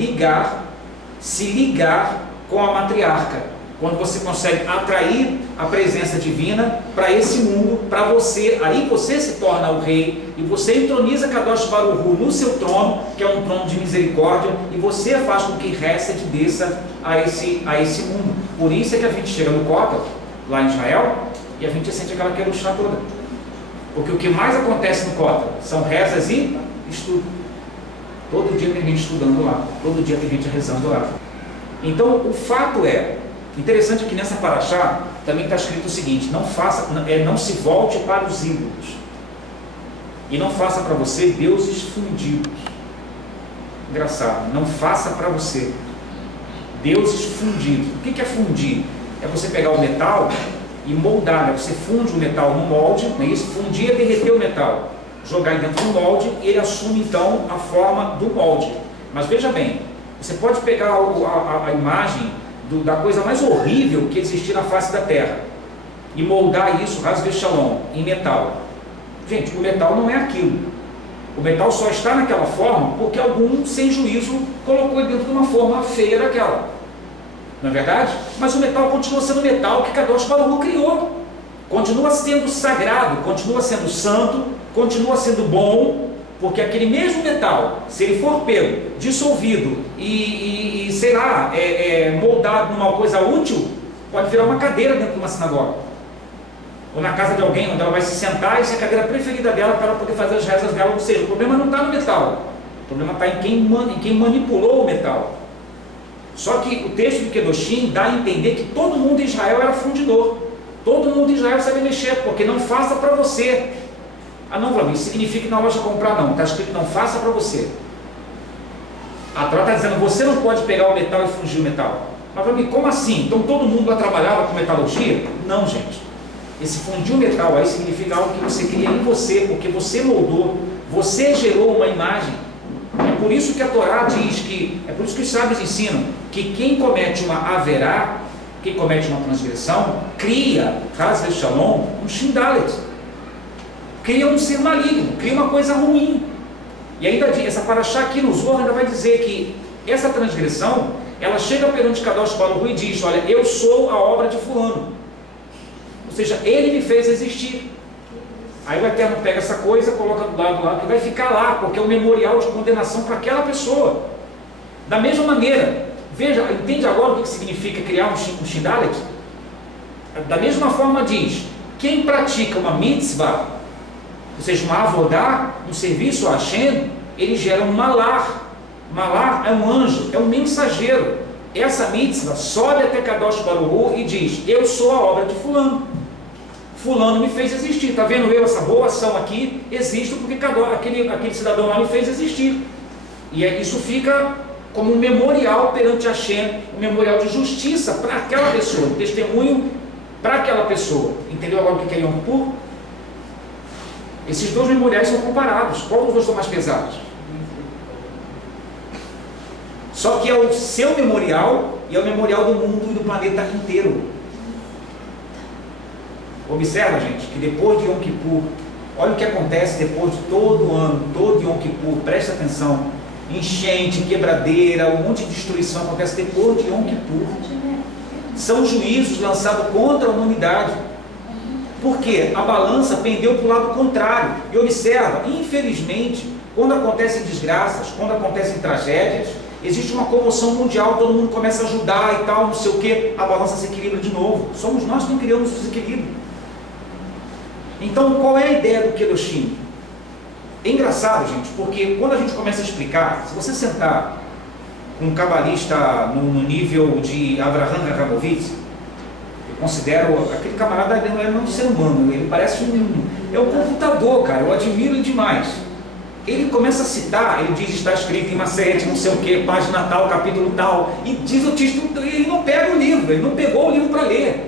se ligar com a matriarca. Quando você consegue atrair a presença divina para esse mundo, para você, aí você se torna o rei, e você entroniza Kadosh Baruch Hu no seu trono, que é um trono de misericórdia, e você faz com que Hesed desça a esse mundo. Por isso é que a gente chega no Kotel, lá em Israel, e a gente sente aquela querushá toda. Porque o que mais acontece no Kotel são rezas e estudo. Todo dia tem gente estudando lá, todo dia tem gente rezando lá. Então o fato é, interessante que nessa paraxá também está escrito o seguinte: não se volte para os ídolos, e não faça para você deuses fundidos. Engraçado, não faça para você deuses fundidos. O que é fundir? É você pegar o metal e moldar, né? Você funde o metal no molde, não é isso? Fundir é derreter o metal, jogar ele dentro do molde, e ele assume então a forma do molde. Mas veja bem, você pode pegar a imagem da coisa mais horrível que existir na face da terra e moldar isso, Haz Veshalom, em metal. Gente, o metal não é aquilo. O metal só está naquela forma porque algum sem juízo colocou ele dentro de uma forma feia daquela. Não é verdade? Mas o metal continua sendo metal que Kadosh Baruch Hu criou. Continua sendo sagrado, continua sendo santo, continua sendo bom, porque aquele mesmo metal, se ele for pego, dissolvido e sei lá, moldado numa coisa útil, pode virar uma cadeira dentro de uma sinagoga, ou na casa de alguém, onde ela vai se sentar, e essa é a cadeira preferida dela para ela poder fazer as rezas dela. Ou seja, o problema não está no metal, o problema está em quem manipulou o metal. Só que o texto de Kedoshim dá a entender que todo mundo em Israel era fundidor, todo mundo em Israel sabe mexer, porque não faça para você. Ah não, Vlamir, isso significa que na loja comprar não, está escrito não faça para você. A Torá está dizendo, você não pode pegar o metal e fungir o metal. Mas Vlamir, como assim? Então todo mundo lá trabalhava com metalurgia? Não, gente. Esse fundir o metal aí significa algo que você cria em você, porque você moldou, você gerou uma imagem. É por isso que a Torá diz que, é por isso que os sábios ensinam, que quem comete uma averá, quem comete uma transgressão, cria, Haz Veshalom, um Shindalet. Cria um ser maligno, cria uma coisa ruim. E ainda essa paraxá aqui no Zohar ainda vai dizer que essa transgressão, ela chega perante Kadosh Baruch Hu e diz, olha, eu sou a obra de fulano. Ou seja, ele me fez existir. Aí o Eterno pega essa coisa, coloca do lado lá, que vai ficar lá, porque é um memorial de condenação para aquela pessoa. Da mesma maneira, veja, entende agora o que significa criar um Shindalet? Da mesma forma diz, quem pratica uma mitzvah, ou seja, uma avodá, um serviço a Hashem, ele gera um malar. Malar é um anjo, é um mensageiro. Essa mitzvah sobe até Kadosh Baruch Hu e diz, eu sou a obra de fulano. Fulano me fez existir. Está vendo eu, essa boa ação aqui, existo porque aquele cidadão lá me fez existir. E isso fica como um memorial perante Hashem, um memorial de justiça para aquela pessoa, um testemunho para aquela pessoa. Entendeu agora o que é Yom Kippur? Esses dois memoriais são comparados. Qual dos dois estão mais pesados? Só que é o seu memorial e é o memorial do mundo e do planeta inteiro. Observa, gente, que depois de Yom Kippur, olha o que acontece depois de todo ano, todo Yom Kippur, presta atenção, enchente, quebradeira, um monte de destruição acontece depois de Yom Kippur. São juízos lançados contra a humanidade. Porque a balança pendeu para o lado contrário. E observa, infelizmente, quando acontecem desgraças, quando acontecem tragédias, existe uma comoção mundial, todo mundo começa a ajudar e tal, não sei o que, a balança se equilibra de novo. Somos nós que criamos o desequilíbrio. Então, qual é a ideia do Kedoshim? É engraçado, gente, porque quando a gente começa a explicar, se você sentar com um cabalista no nível de Avraham Karamovitz, eu considero aquele camarada, ele não é um ser humano, ele parece é um computador, cara, eu admiro ele demais. Ele começa a citar, ele diz, está escrito em Maseret, não sei o que, página tal, capítulo tal, e diz o título, ele não pega o livro, ele não pegou o livro para ler.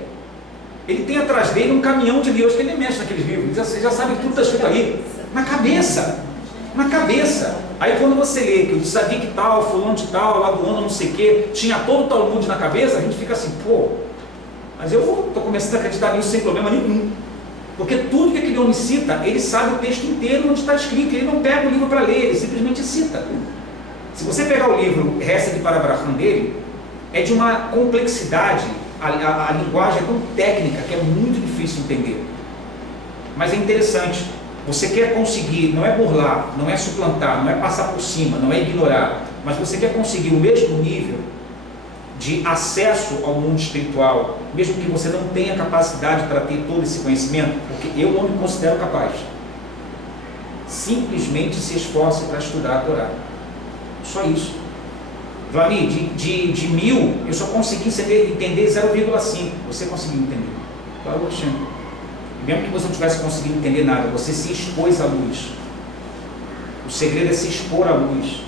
Ele tem atrás dele um caminhão de livros que ele mexe naqueles livros, ele já sabe que tudo está escrito ali, na cabeça, na cabeça. Aí quando você lê que o Tzadik tal, fulano de tal, lá do ano não sei o que, tinha todo o Talmud na cabeça, a gente fica assim, pô, Mas eu estou começando a acreditar nisso sem problema nenhum. Porque tudo que aquele homem cita, ele sabe o texto inteiro onde está escrito. Ele não pega o livro para ler, ele simplesmente cita. Se você pegar o livro Resta de Parabraham dele, é de uma complexidade, a linguagem é tão técnica que é muito difícil de entender. Mas é interessante. Você quer conseguir, não é burlar, não é suplantar, não é passar por cima, não é ignorar, mas você quer conseguir o mesmo nível de acesso ao mundo espiritual, mesmo que você não tenha capacidade para ter todo esse conhecimento, porque eu não me considero capaz. Simplesmente se esforce para estudar a Torá. Só isso. Vlamir, de 1000, eu só consegui entender 0,5. Você conseguiu entender. Claro, Alexandre. Mesmo que você não tivesse conseguido entender nada, você se expôs à luz. O segredo é se expor à luz.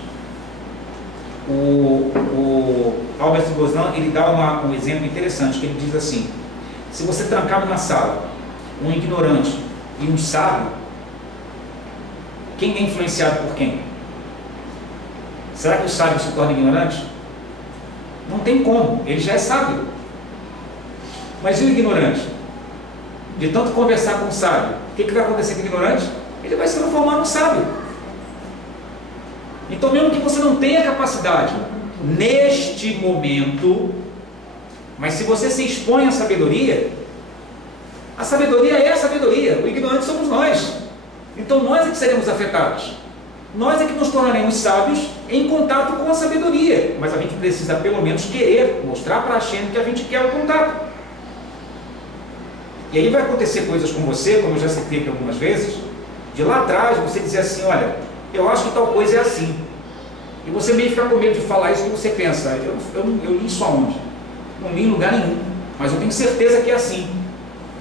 O Albert Gozlan, ele dá um exemplo interessante, que ele diz assim: se você trancar numa sala um ignorante e um sábio, quem é influenciado por quem? Será que o sábio se torna ignorante? Não tem como, ele já é sábio. Mas e o ignorante? De tanto conversar com o sábio, o que vai acontecer com o ignorante? Ele vai se transformar num sábio. Então, mesmo que você não tenha capacidade neste momento, mas se você se expõe à sabedoria, a sabedoria é a sabedoria, o ignorante somos nós. Então nós é que seremos afetados. Nós é que nos tornaremos sábios em contato com a sabedoria, mas a gente precisa pelo menos querer mostrar para a Hashem que a gente quer o contato. E aí vai acontecer coisas com você, como eu já citei aqui algumas vezes, de lá atrás você dizer assim: olha, eu acho que tal coisa é assim. E você meio fica com medo de falar isso, que você pensa: eu li isso aonde? Não li em lugar nenhum, mas eu tenho certeza que é assim.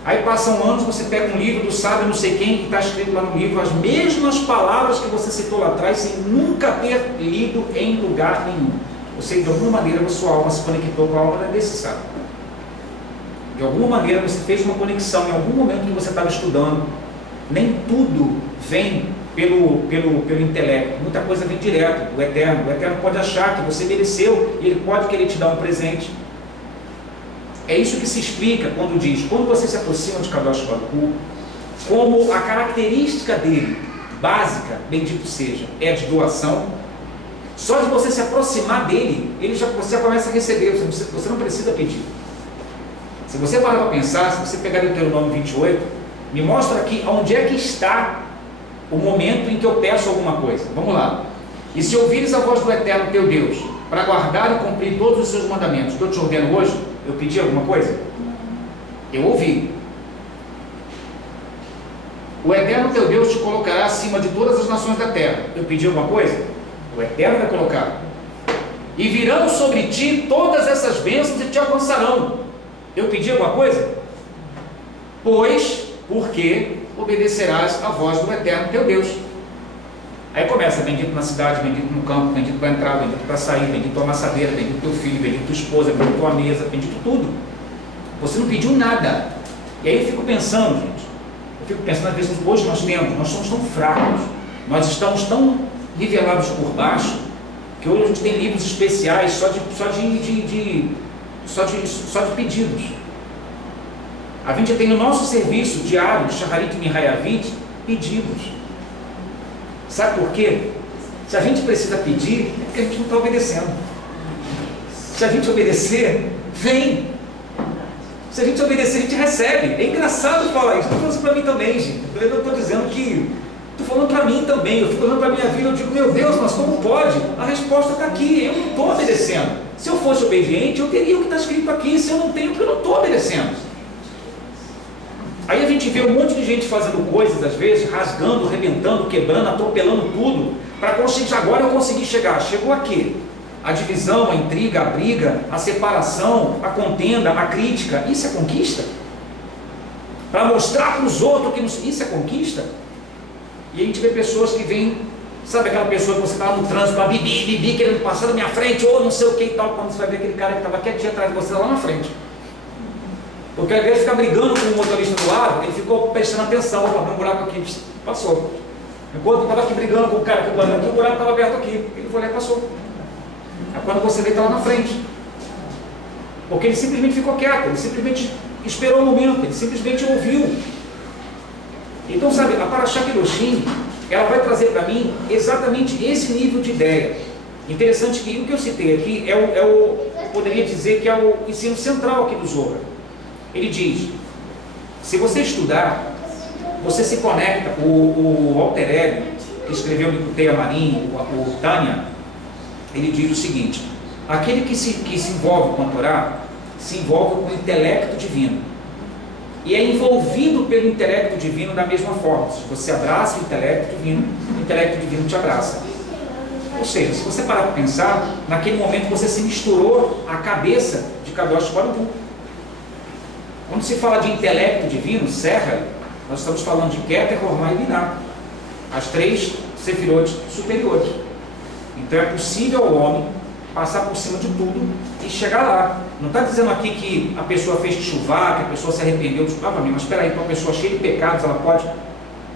Aí passam anos, você pega um livro do sábio não sei quem, que está escrito lá no livro as mesmas palavras que você citou lá atrás, sem nunca ter lido em lugar nenhum. Você, de alguma maneira, a sua alma se conectou com a alma desse sábio. De alguma maneira você fez uma conexão em algum momento que você estava estudando. Nem tudo vem pelo intelecto, muita coisa vem direto do Eterno. O Eterno pode achar que você mereceu e Ele pode querer te dar um presente. É isso que se explica quando diz: quando você se aproxima de Kadosh Baruch Hu, como a característica dele, básica, bendito seja, é de doação, só de você se aproximar dele, você já começa a receber, você não precisa pedir. Se você parar para pensar, se você pegar o Deuteronômio 28, me mostra aqui onde é que está o momento em que eu peço alguma coisa. Vamos lá. E se ouvires a voz do Eterno teu Deus, para guardar e cumprir todos os seus mandamentos que eu te ordeno hoje, eu pedi alguma coisa? Eu ouvi. O Eterno teu Deus te colocará acima de todas as nações da terra. Eu pedi alguma coisa? O Eterno vai colocar. E virão sobre ti todas essas bênçãos e te alcançarão. Eu pedi alguma coisa? Pois, porque obedecerás à voz do Eterno teu Deus. Aí começa: bendito na cidade, bendito no campo, bendito para entrar, bendito para sair, bendito a amassadeira, bendito teu filho, bendito tua esposa, bendito tua mesa, bendito tudo. Você não pediu nada. E aí eu fico pensando, gente, às vezes, hoje nós somos tão fracos, nós estamos tão nivelados por baixo, que hoje a gente tem livros especiais só de pedidos. A gente tem no nosso serviço diário de Shacharit Mihayavit pedidos. Sabe por quê? Se a gente precisa pedir, é porque a gente não está obedecendo. Se a gente obedecer, vem. Se a gente obedecer, a gente recebe. É engraçado falar isso. Estou falando isso para mim também, gente. Eu não estou dizendo que... Estou falando para mim também. Eu fico olhando para a minha vida e eu digo: meu Deus, mas como pode? A resposta está aqui. Eu não estou obedecendo. Se eu fosse obediente, eu teria o que está escrito aqui. Se eu não tenho, porque eu não estou obedecendo. Aí a gente vê um monte de gente fazendo coisas, às vezes, rasgando, arrebentando, quebrando, atropelando tudo, para conseguir: agora eu consegui chegar. Chegou a quê? A divisão, a intriga, a briga, a separação, a contenda, a crítica. Isso é conquista? Para mostrar para os outros que isso é conquista? E a gente vê pessoas que vêm, sabe aquela pessoa que você estava no trânsito, a bibi, querendo passar na minha frente, ou não sei o que e tal, quando você vai ver aquele cara que estava quietinho atrás de você lá na frente. Porque ao invés de ficar brigando com o motorista do lado, ele ficou prestando atenção: opa, tem um buraco aqui, passou. Enquanto eu estava aqui brigando com o cara que aqui, o buraco estava aberto aqui, ele foi lá e passou. Aí quando você vê, está lá na frente. Porque ele simplesmente ficou quieto, ele simplesmente esperou o momento, ele simplesmente ouviu. Então, sabe, a Parashá Kedoshim, ela vai trazer para mim exatamente esse nível de ideia. Interessante que o que eu citei aqui poderia dizer que é o ensino central aqui do Zohar. Ele diz, se você estudar, você se conecta, o Alter Ego, que escreveu o Licuteia Marim, o Tânia, ele diz o seguinte, aquele que se envolve com a Torá, se envolve com o intelecto divino, e é envolvido pelo intelecto divino da mesma forma. Se você abraça o intelecto divino te abraça. Ou seja, se você parar para pensar, naquele momento você se misturou a cabeça de Kadosh Baruch Hu. Quando se fala de intelecto divino, Serra, nós estamos falando de Keter, Hormah e Binah, as três sefirot superiores. Então é possível ao homem passar por cima de tudo e chegar lá. Não está dizendo aqui que a pessoa fez chuvar, que a pessoa se arrependeu de chuvar, mas espera aí, para uma pessoa cheia de pecados, ela pode...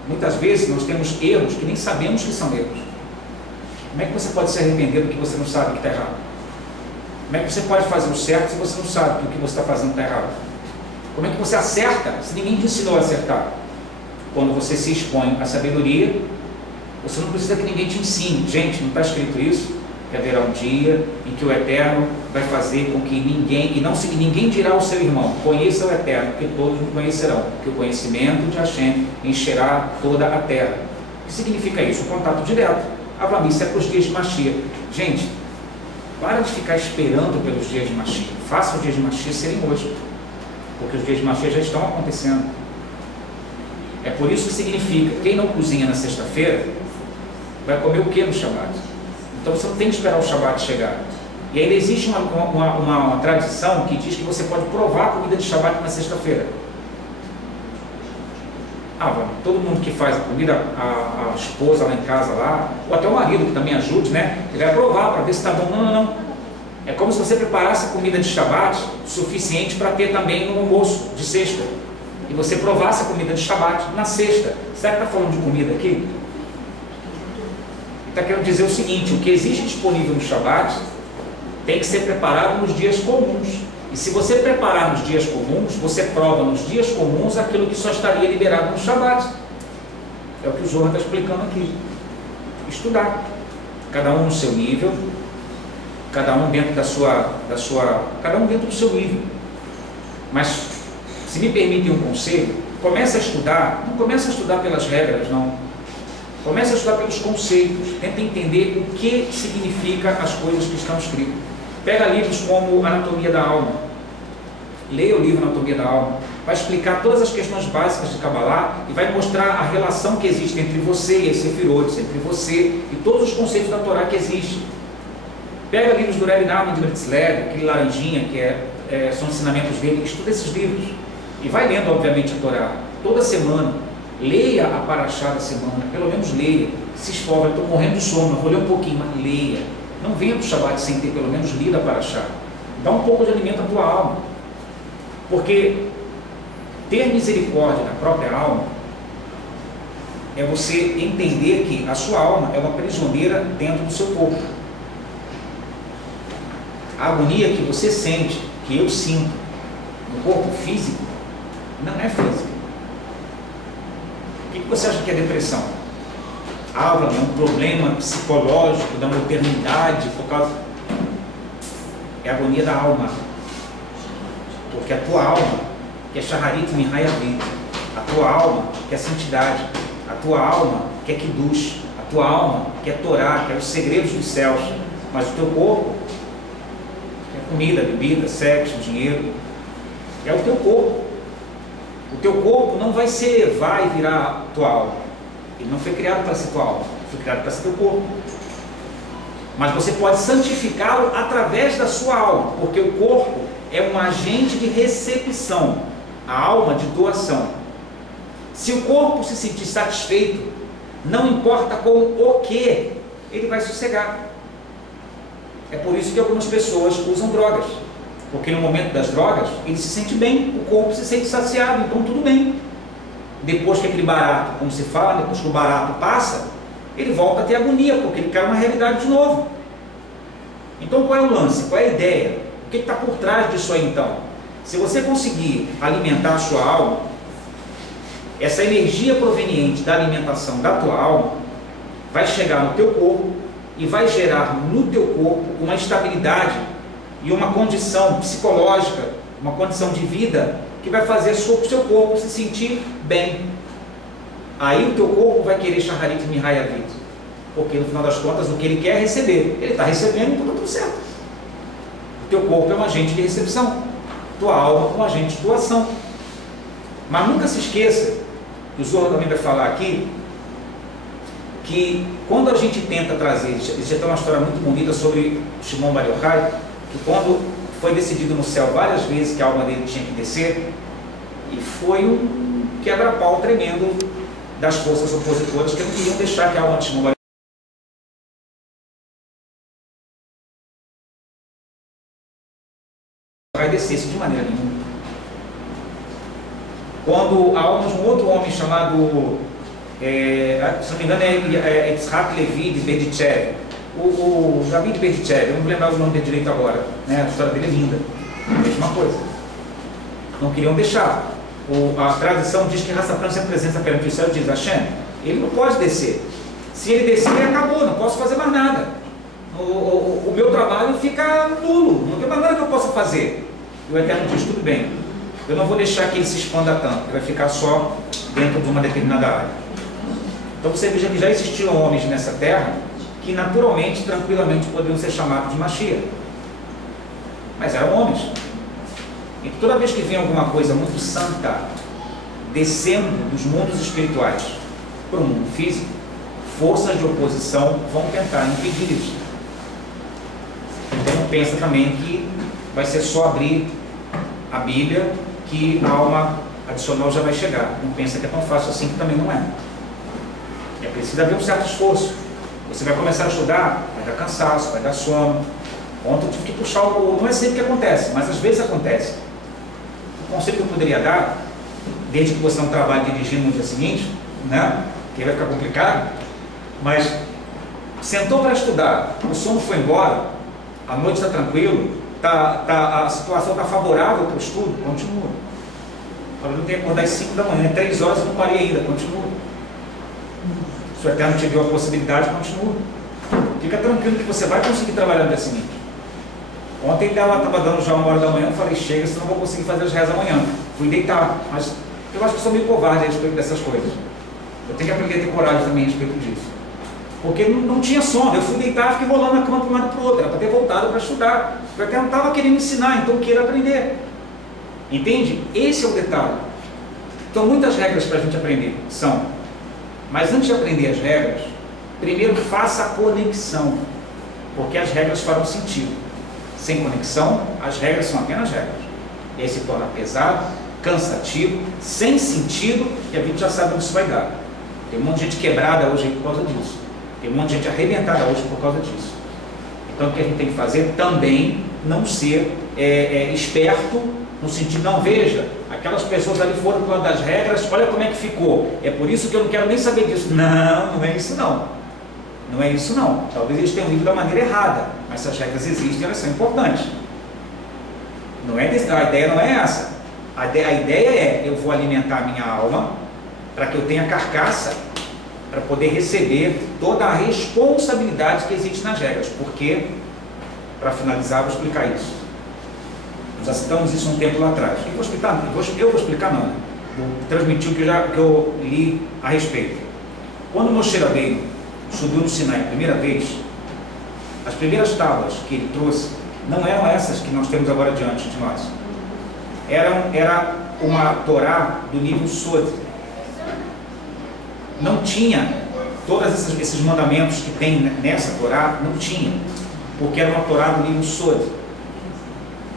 Muitas vezes nós temos erros que nem sabemos que são erros. Como é que você pode se arrepender do que você não sabe que está errado? Como é que você pode fazer o certo se você não sabe que o que você está fazendo está errado? Como é que você acerta se ninguém te ensinou a acertar? Quando você se expõe à sabedoria, você não precisa que ninguém te ensine. Gente, não está escrito isso? Que haverá um dia em que o Eterno vai fazer com que ninguém dirá ao seu irmão, conheça o Eterno, porque todos me conhecerão, porque o conhecimento de Hashem encherá toda a terra. O que significa isso? O contato direto. Isso é para os dias de Mashiach. Gente, para de ficar esperando pelos dias de Mashiach. Faça os dias de Mashiach serem hoje, porque os dias de Mashiach já estão acontecendo. É por isso que significa, quem não cozinha na sexta-feira, vai comer o que no Shabbat? Então você não tem que esperar o Shabbat chegar. E ainda existe uma tradição que diz que você pode provar a comida de Shabbat na sexta-feira. Todo mundo que faz a comida, a esposa lá em casa, lá, ou até o marido que também ajude, né? Ele vai provar para ver se está bom. Não. É como se você preparasse a comida de Shabbat suficiente para ter também no almoço de sexta. E você provasse a comida de Shabbat na sexta. Será que está falando de comida aqui? Ele está querendo dizer o seguinte, o que existe disponível no Shabbat tem que ser preparado nos dias comuns. E se você preparar nos dias comuns, você prova nos dias comuns aquilo que só estaria liberado no Shabbat. É o que o Zohar está explicando aqui. Estudar. Cada um no seu nível, cada um dentro cada um dentro do seu nível. Mas, se me permitem um conselho, comece a estudar, não comece a estudar pelas regras, não. Comece a estudar pelos conceitos, tenta entender o que significa as coisas que estão escritas. Pega livros como Anatomia da Alma, leia o livro Anatomia da Alma, vai explicar todas as questões básicas de Kabbalah e vai mostrar a relação que existe entre você e as Sefirot, entre você e todos os conceitos da Torá que existem. Pega livros do Rebbe Nachman de Britzler, aquele laranjinha que são ensinamentos dele, estuda esses livros e vai lendo, obviamente, a Torá. Toda semana, leia a Parashá da semana, pelo menos leia, se esforça. Estou morrendo de sono, vou ler um pouquinho, mas leia. Não venha para o Shabbat sem ter pelo menos lido a Parashá. Dá um pouco de alimento à tua alma. Porque ter misericórdia da própria alma é você entender que a sua alma é uma prisioneira dentro do seu corpo. A agonia que você sente, que eu sinto no corpo físico, não é física. O que você acha que é depressão? É um problema psicológico da modernidade por causa... É a agonia da alma. Porque a tua alma, que é Shaharit Mihayavit, a tua alma, que é santidade, a tua alma, que é Kiddush, a tua alma, que é Torá, que é os segredos dos céus, mas o teu corpo, que é comida, bebida, sexo, dinheiro, é o teu corpo. O teu corpo não vai se elevar e virar a tua alma. Ele não foi criado para ser tua alma, foi criado para ser teu corpo. Mas você pode santificá-lo através da sua alma, porque o corpo é um agente de recepção, a alma de doação. Se o corpo se sentir satisfeito, não importa com o que, ele vai sossegar. É por isso que algumas pessoas usam drogas, porque no momento das drogas, ele se sente bem, o corpo se sente saciado, então tudo bem. Depois que aquele barato, como se fala, depois que o barato passa, ele volta a ter agonia, porque ele cai numa realidade de novo. Então qual é o lance? Qual é a ideia? O que está por trás disso aí então? Se você conseguir alimentar a sua alma, essa energia proveniente da alimentação da tua alma vai chegar no teu corpo e vai gerar no teu corpo uma estabilidade e uma condição psicológica, uma condição de vida que vai fazer o seu corpo se sentir bem. Aí o teu corpo vai querer Shaharit Mihayavit, porque no final das contas o que ele quer é receber. Ele está recebendo, então está tudo certo. O teu corpo é um agente de recepção, tua alma é um agente de doação. Mas nunca se esqueça, o Zohar também vai falar aqui, que quando a gente tenta trazer, existe até uma história muito bonita sobre Shimon Bar Yochai, que quando foi decidido no céu várias vezes que a alma dele tinha que descer, e foi um quebra-pau tremendo das forças opositoras que não queriam deixar que a alma de Shimon Bar Yochai descesse de maneira nenhuma. Quando a alma de um outro homem chamado, se não me engano é Yitzhak Levi de Berdichev, o Davi de Berdichev, eu não vou lembrar o nome dele direito agora, né? A história dele é linda, a mesma coisa. Não queriam deixar. A tradição diz que raça branca sem presença perante o céu, diz Hashem, ele não pode descer. Se ele descer, acabou, não posso fazer mais nada. O meu trabalho fica nulo, não tem mais nada que eu possa fazer. E o Eterno diz, tudo bem, eu não vou deixar que ele se expanda tanto, ele vai ficar só dentro de uma determinada área. Então você veja que já existiam homens nessa terra que naturalmente, tranquilamente poderiam ser chamados de Mashiach. Mas eram homens. E toda vez que vem alguma coisa muito santa descendo dos mundos espirituais para o mundo físico, forças de oposição vão tentar impedir isso. Então não pensa também que vai ser só abrir a Bíblia que a alma adicional já vai chegar. Não pensa que é tão fácil assim, que também não é. É preciso haver um certo esforço. Você vai começar a estudar, vai dar cansaço, vai dar sono. Ontem eu tive que puxar o... Não é sempre que acontece, mas às vezes acontece. O conselho que eu poderia dar, desde que você não trabalhe dirigindo no dia seguinte, né? Que vai ficar complicado, mas sentou para estudar, o sono foi embora, a noite está tranquilo, a situação está favorável para o estudo, continua. Eu tenho que acordar às 5 da manhã, 3 horas eu não parei ainda, continua. Se o Eterno te deu a possibilidade, continua. Fica tranquilo que você vai conseguir trabalhar no dia seguinte. Ontem ela estava dando já 1 hora da manhã, eu falei, chega, senão não vou conseguir fazer as rezas amanhã. Fui deitar, mas eu acho que sou meio covarde a respeito dessas coisas. Eu tenho que aprender a ter coragem também a respeito disso. Porque não tinha sono, eu fui deitar e fiquei rolando na cama para um lado e para o outro, era para ter voltado para estudar. O Eterno estava querendo ensinar, então queira aprender. Entende? Esse é o detalhe. Então muitas regras para a gente aprender são, mas antes de aprender as regras, primeiro faça a conexão, porque as regras farão sentido. Sem conexão, as regras são apenas regras. E aí se torna pesado, cansativo, sem sentido, e a gente já sabe onde isso vai dar. Tem um monte de gente quebrada hoje por causa disso. Tem um monte de gente arrebentada hoje por causa disso. Então o que a gente tem que fazer também, não ser esperto, no sentido, não, veja, aquelas pessoas ali foram por causa das regras, olha como é que ficou. É por isso que eu não quero nem saber disso. Não, não é isso não. Não é isso não. Talvez eles tenham ido da maneira errada, mas se as regras existem, elas são importantes. Não é a ideia não é essa. A ideia é, eu vou alimentar a minha alma para que eu tenha carcaça para poder receber toda a responsabilidade que existe nas regras. Porque, para finalizar, vou explicar isso. Nós já citamos isso um tempo lá atrás. Eu vou explicar não. Vou transmitir o que eu li a respeito. Quando Moshe Rabbeinu subiu no Sinai a primeira vez, as primeiras tábuas que ele trouxe não eram essas que nós temos agora diante de nós. Era uma Torá do nível Sod. Não tinha todos esses mandamentos que tem nessa Torá, não tinha, porque era uma Torá do nível Sod.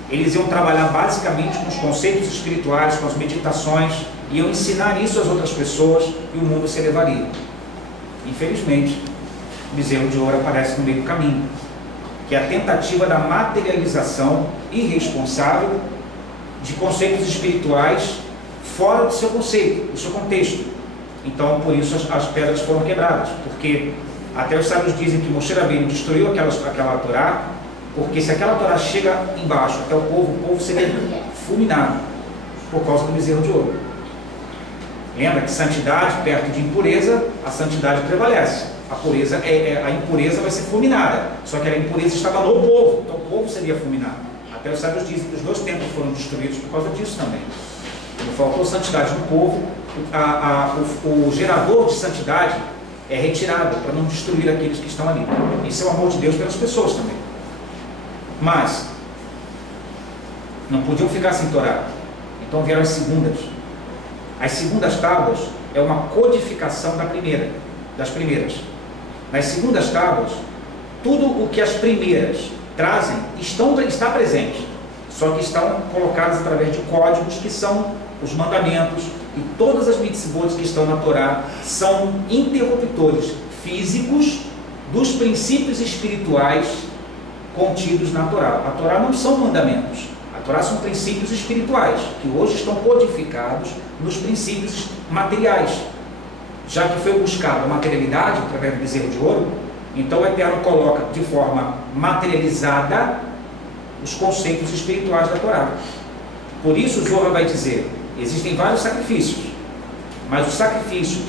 Eles iam trabalhar basicamente com os conceitos espirituais, com as meditações, iam ensinar isso às outras pessoas e o mundo se elevaria. Infelizmente, o bezerro de ouro aparece no meio do caminho, que é a tentativa da materialização irresponsável de conceitos espirituais fora do seu conceito, do seu contexto. Então, por isso as pedras foram quebradas, porque até os sábios dizem que Moshe Rabbeinu destruiu aquela Torá, porque se aquela Torá chega embaixo até o povo seria fulminado por causa do bezerro de ouro. Lembra que santidade perto de impureza, a santidade prevalece. A impureza vai ser fulminada. Só que a impureza estava no povo, então o povo seria fulminado. Até os sábios dizem que os 2 templos foram destruídos por causa disso também. Quando faltou santidade no povo, o gerador de santidade é retirado para não destruir aqueles que estão ali. Esse é o amor de Deus pelas pessoas também. Mas não podiam ficar sem Torá. Então vieram as segundas. As segundas tábuas é uma codificação das primeiras. Nas segundas tábuas, tudo o que as primeiras trazem está presente, só que estão colocados através de códigos que são os mandamentos, e todas as mitzvot que estão na Torá são interruptores físicos dos princípios espirituais contidos na Torá. A Torá não são mandamentos, a Torá são princípios espirituais, que hoje estão codificados nos princípios materiais. Já que foi buscada a materialidade através do bezerro de ouro, então o Eterno coloca de forma materializada os conceitos espirituais da Torá. Por isso o Zohar vai dizer, existem vários sacrifícios, mas o sacrifício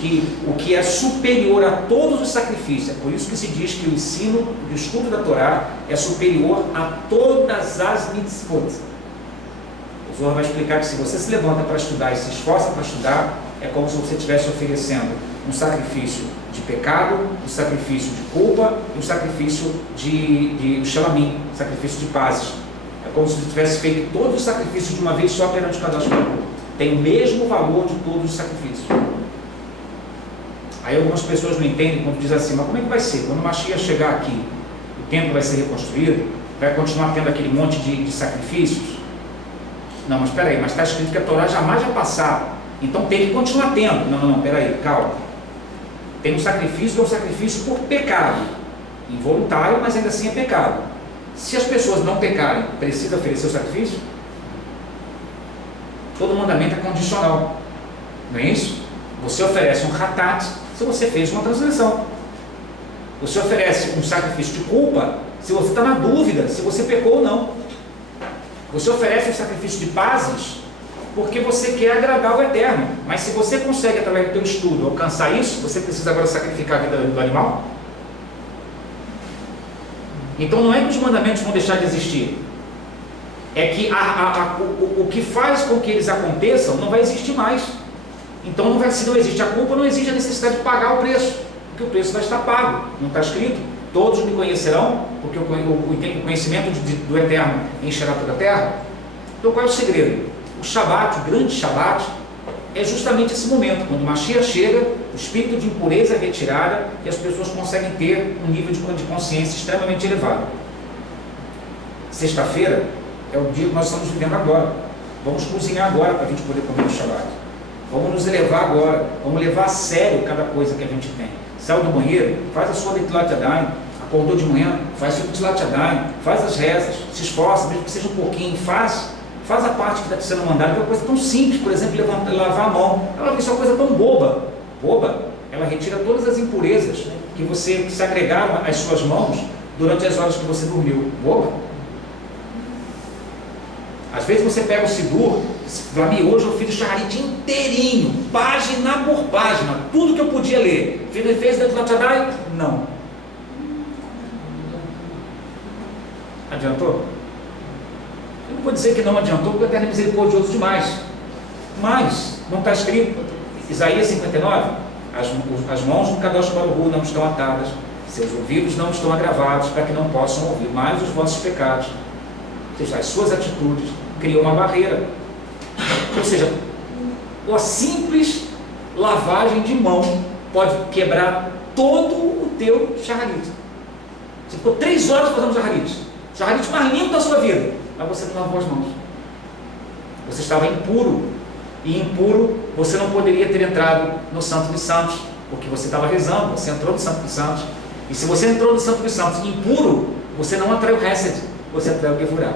o que é superior a todos os sacrifícios, é por isso que se diz que o ensino e o estudo da Torá é superior a todas as mitzvot. O Zohar vai explicar que se você se levanta para estudar e se esforça para estudar, é como se você estivesse oferecendo um sacrifício de pecado, um sacrifício de culpa e um sacrifício de Shalamim, sacrifício de pazes. É como se você tivesse feito todos os sacrifícios de uma vez só perante o Kadosh Baruch Hu. Tem o mesmo valor de todos os sacrifícios. Aí algumas pessoas não entendem quando dizem assim, mas como é que vai ser? Quando o Mashiach chegar aqui, o templo vai ser reconstruído, vai continuar tendo aquele monte de sacrifícios? Não, mas espera aí, mas está escrito que a Torá jamais vai passar, então tem que continuar tendo. Não, espera aí, calma. Tem um sacrifício que é um sacrifício por pecado, involuntário, mas ainda assim é pecado. Se as pessoas não pecarem, precisa oferecer o sacrifício? Todo mandamento é condicional, não é isso? Você oferece um hatat se você fez uma transgressão. Você oferece um sacrifício de culpa se você está na dúvida se você pecou ou não. Você oferece um sacrifício de pazes porque você quer agradar o Eterno. Mas se você consegue, através do seu estudo, alcançar isso, você precisa agora sacrificar a vida do animal? Então não é que os mandamentos vão deixar de existir. É que o que faz com que eles aconteçam não vai existir mais. Então se não existe a culpa, não existe a necessidade de pagar o preço, porque o preço vai estar pago, não está escrito, todos me conhecerão, porque o conhecimento do Eterno encherá toda a terra. Então qual é o segredo? O Shabat, o grande Shabat, é justamente esse momento, quando o Mashiach chega, o espírito de impureza é retirado e as pessoas conseguem ter um nível de consciência extremamente elevado. Sexta-feira é o dia que nós estamos vivendo agora. Vamos cozinhar agora para a gente poder comer o Shabat. Vamos nos elevar agora. Vamos levar a sério cada coisa que a gente tem. Saiu do banheiro, faz a sua Netilat Yadayim. Acordou de manhã, faz a sua Netilat Yadayim. Faz as rezas, se esforça, mesmo que seja um pouquinho, faz a parte que está te sendo mandada, que é uma coisa tão simples, por exemplo, lavar a mão. Isso é uma coisa tão boba. Ela retira todas as impurezas que se agregaram às suas mãos durante as horas que você dormiu. Boba. Às vezes você pega o Sidur, hoje eu fiz o Shaharit inteirinho, página por página, tudo que eu podia ler. Fez dentro da Tchadai? Não. Adiantou? Eu não vou dizer que não adiantou, porque o Eterno é misericordioso demais. Mas, não está escrito, Isaías 59, as mãos do Kadosh Baruch Hu não estão atadas, seus ouvidos não estão agravados, para que não possam ouvir mais os vossos pecados. Ou seja, as suas atitudes criam uma barreira. Ou seja, a simples lavagem de mão pode quebrar todo o teu shaharit. Você ficou 3 horas fazendo shaharit, shaharit mais lindo da sua vida, mas você não lavou as mãos. Você estava impuro, e impuro você não poderia ter entrado no Santo dos Santos, porque você estava rezando, você entrou no Santo dos Santos. E se você entrou no Santo dos Santos impuro, você não atrai o Hesed, você atrai o Gevurah.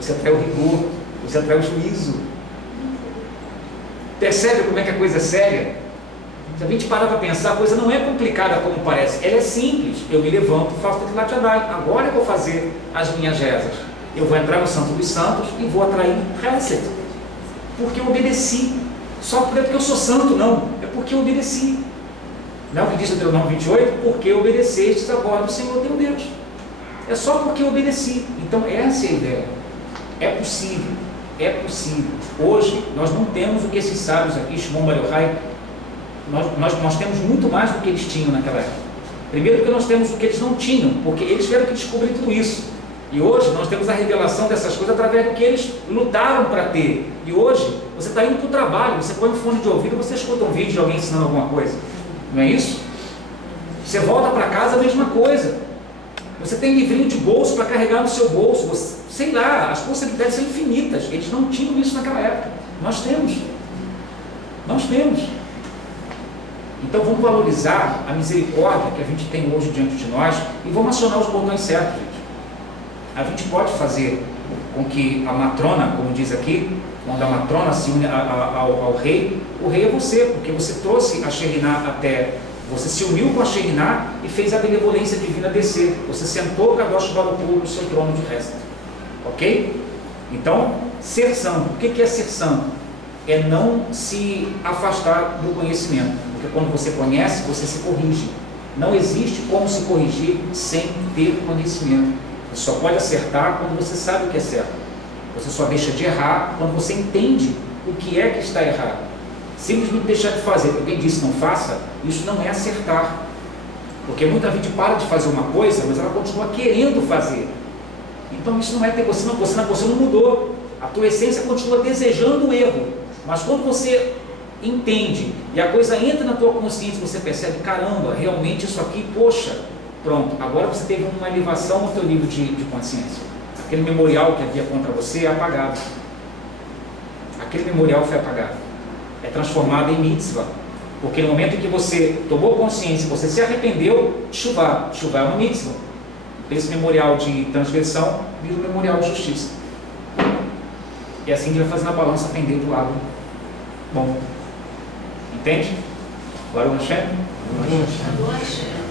Você atrai o rigor, você atrai o juízo. Percebe como é que a coisa é séria? Se a gente parar para pensar, a coisa não é complicada como parece, ela é simples. Eu me levanto e faço Netilat Yadayim. Agora eu vou fazer as minhas rezas. eu vou entrar no Santo dos Santos e vou atrair Hesed, porque eu obedeci. Só porque eu sou santo, não, é porque eu obedeci. Não é o que diz o Deuteronômio 28? Porque obedecestes a voz do Senhor teu Deus. É só porque eu obedeci. Então essa é a ideia. É possível, é possível. Hoje nós não temos o que esses sábios aqui, Shimon Bar Yochai, nós temos muito mais do que eles tinham naquela época. Primeiro porque nós temos o que eles não tinham, porque eles tiveram que descobrir tudo isso. E hoje nós temos a revelação dessas coisas através do que eles lutaram para ter. E hoje você está indo para o trabalho, você põe um fone de ouvido, você escuta um vídeo de alguém ensinando alguma coisa. Não é isso? Você volta para casa, a mesma coisa. Você tem livrinho de bolso para carregar no seu bolso. Você, sei lá, as possibilidades são infinitas. Eles não tinham isso naquela época. Nós temos. Nós temos. Então vamos valorizar a misericórdia que a gente tem hoje diante de nós e vamos acionar os botões certos, gente. A gente pode fazer com que a matrona, como diz aqui, quando a matrona se une ao rei, o rei é você, porque você trouxe a Shekhinah até, você se uniu com a Shekhinah e fez a benevolência divina descer. Você sentou Kadosh Baruch Hu no seu trono de resto. Ok? Então, ser santo. O que é ser santo? É não se afastar do conhecimento. Porque quando você conhece, você se corrige. Não existe como se corrigir sem ter conhecimento. Você só pode acertar quando você sabe o que é certo. Você só deixa de errar quando você entende o que é que está errado. Simplesmente deixar de fazer, porque alguém disse não faça, isso não é acertar. Porque muita gente para de fazer uma coisa, mas ela continua querendo fazer. Então isso não é ter, você não mudou. A tua essência continua desejando o erro. Mas quando você entende e a coisa entra na tua consciência, você percebe, caramba, realmente isso aqui, poxa, pronto, agora você teve uma elevação no teu nível de consciência. Aquele memorial que havia contra você é apagado. Aquele memorial foi apagado. É transformado em mitzvah. Porque no momento em que você tomou consciência, você se arrependeu, Teshuvah. Teshuvah é uma mitzvah. Esse memorial de transgressão vira um memorial de justiça. E assim a gente vai fazendo a balança pendendo do lado bom. Entende? Baruch Hashem? Baruch Hashem.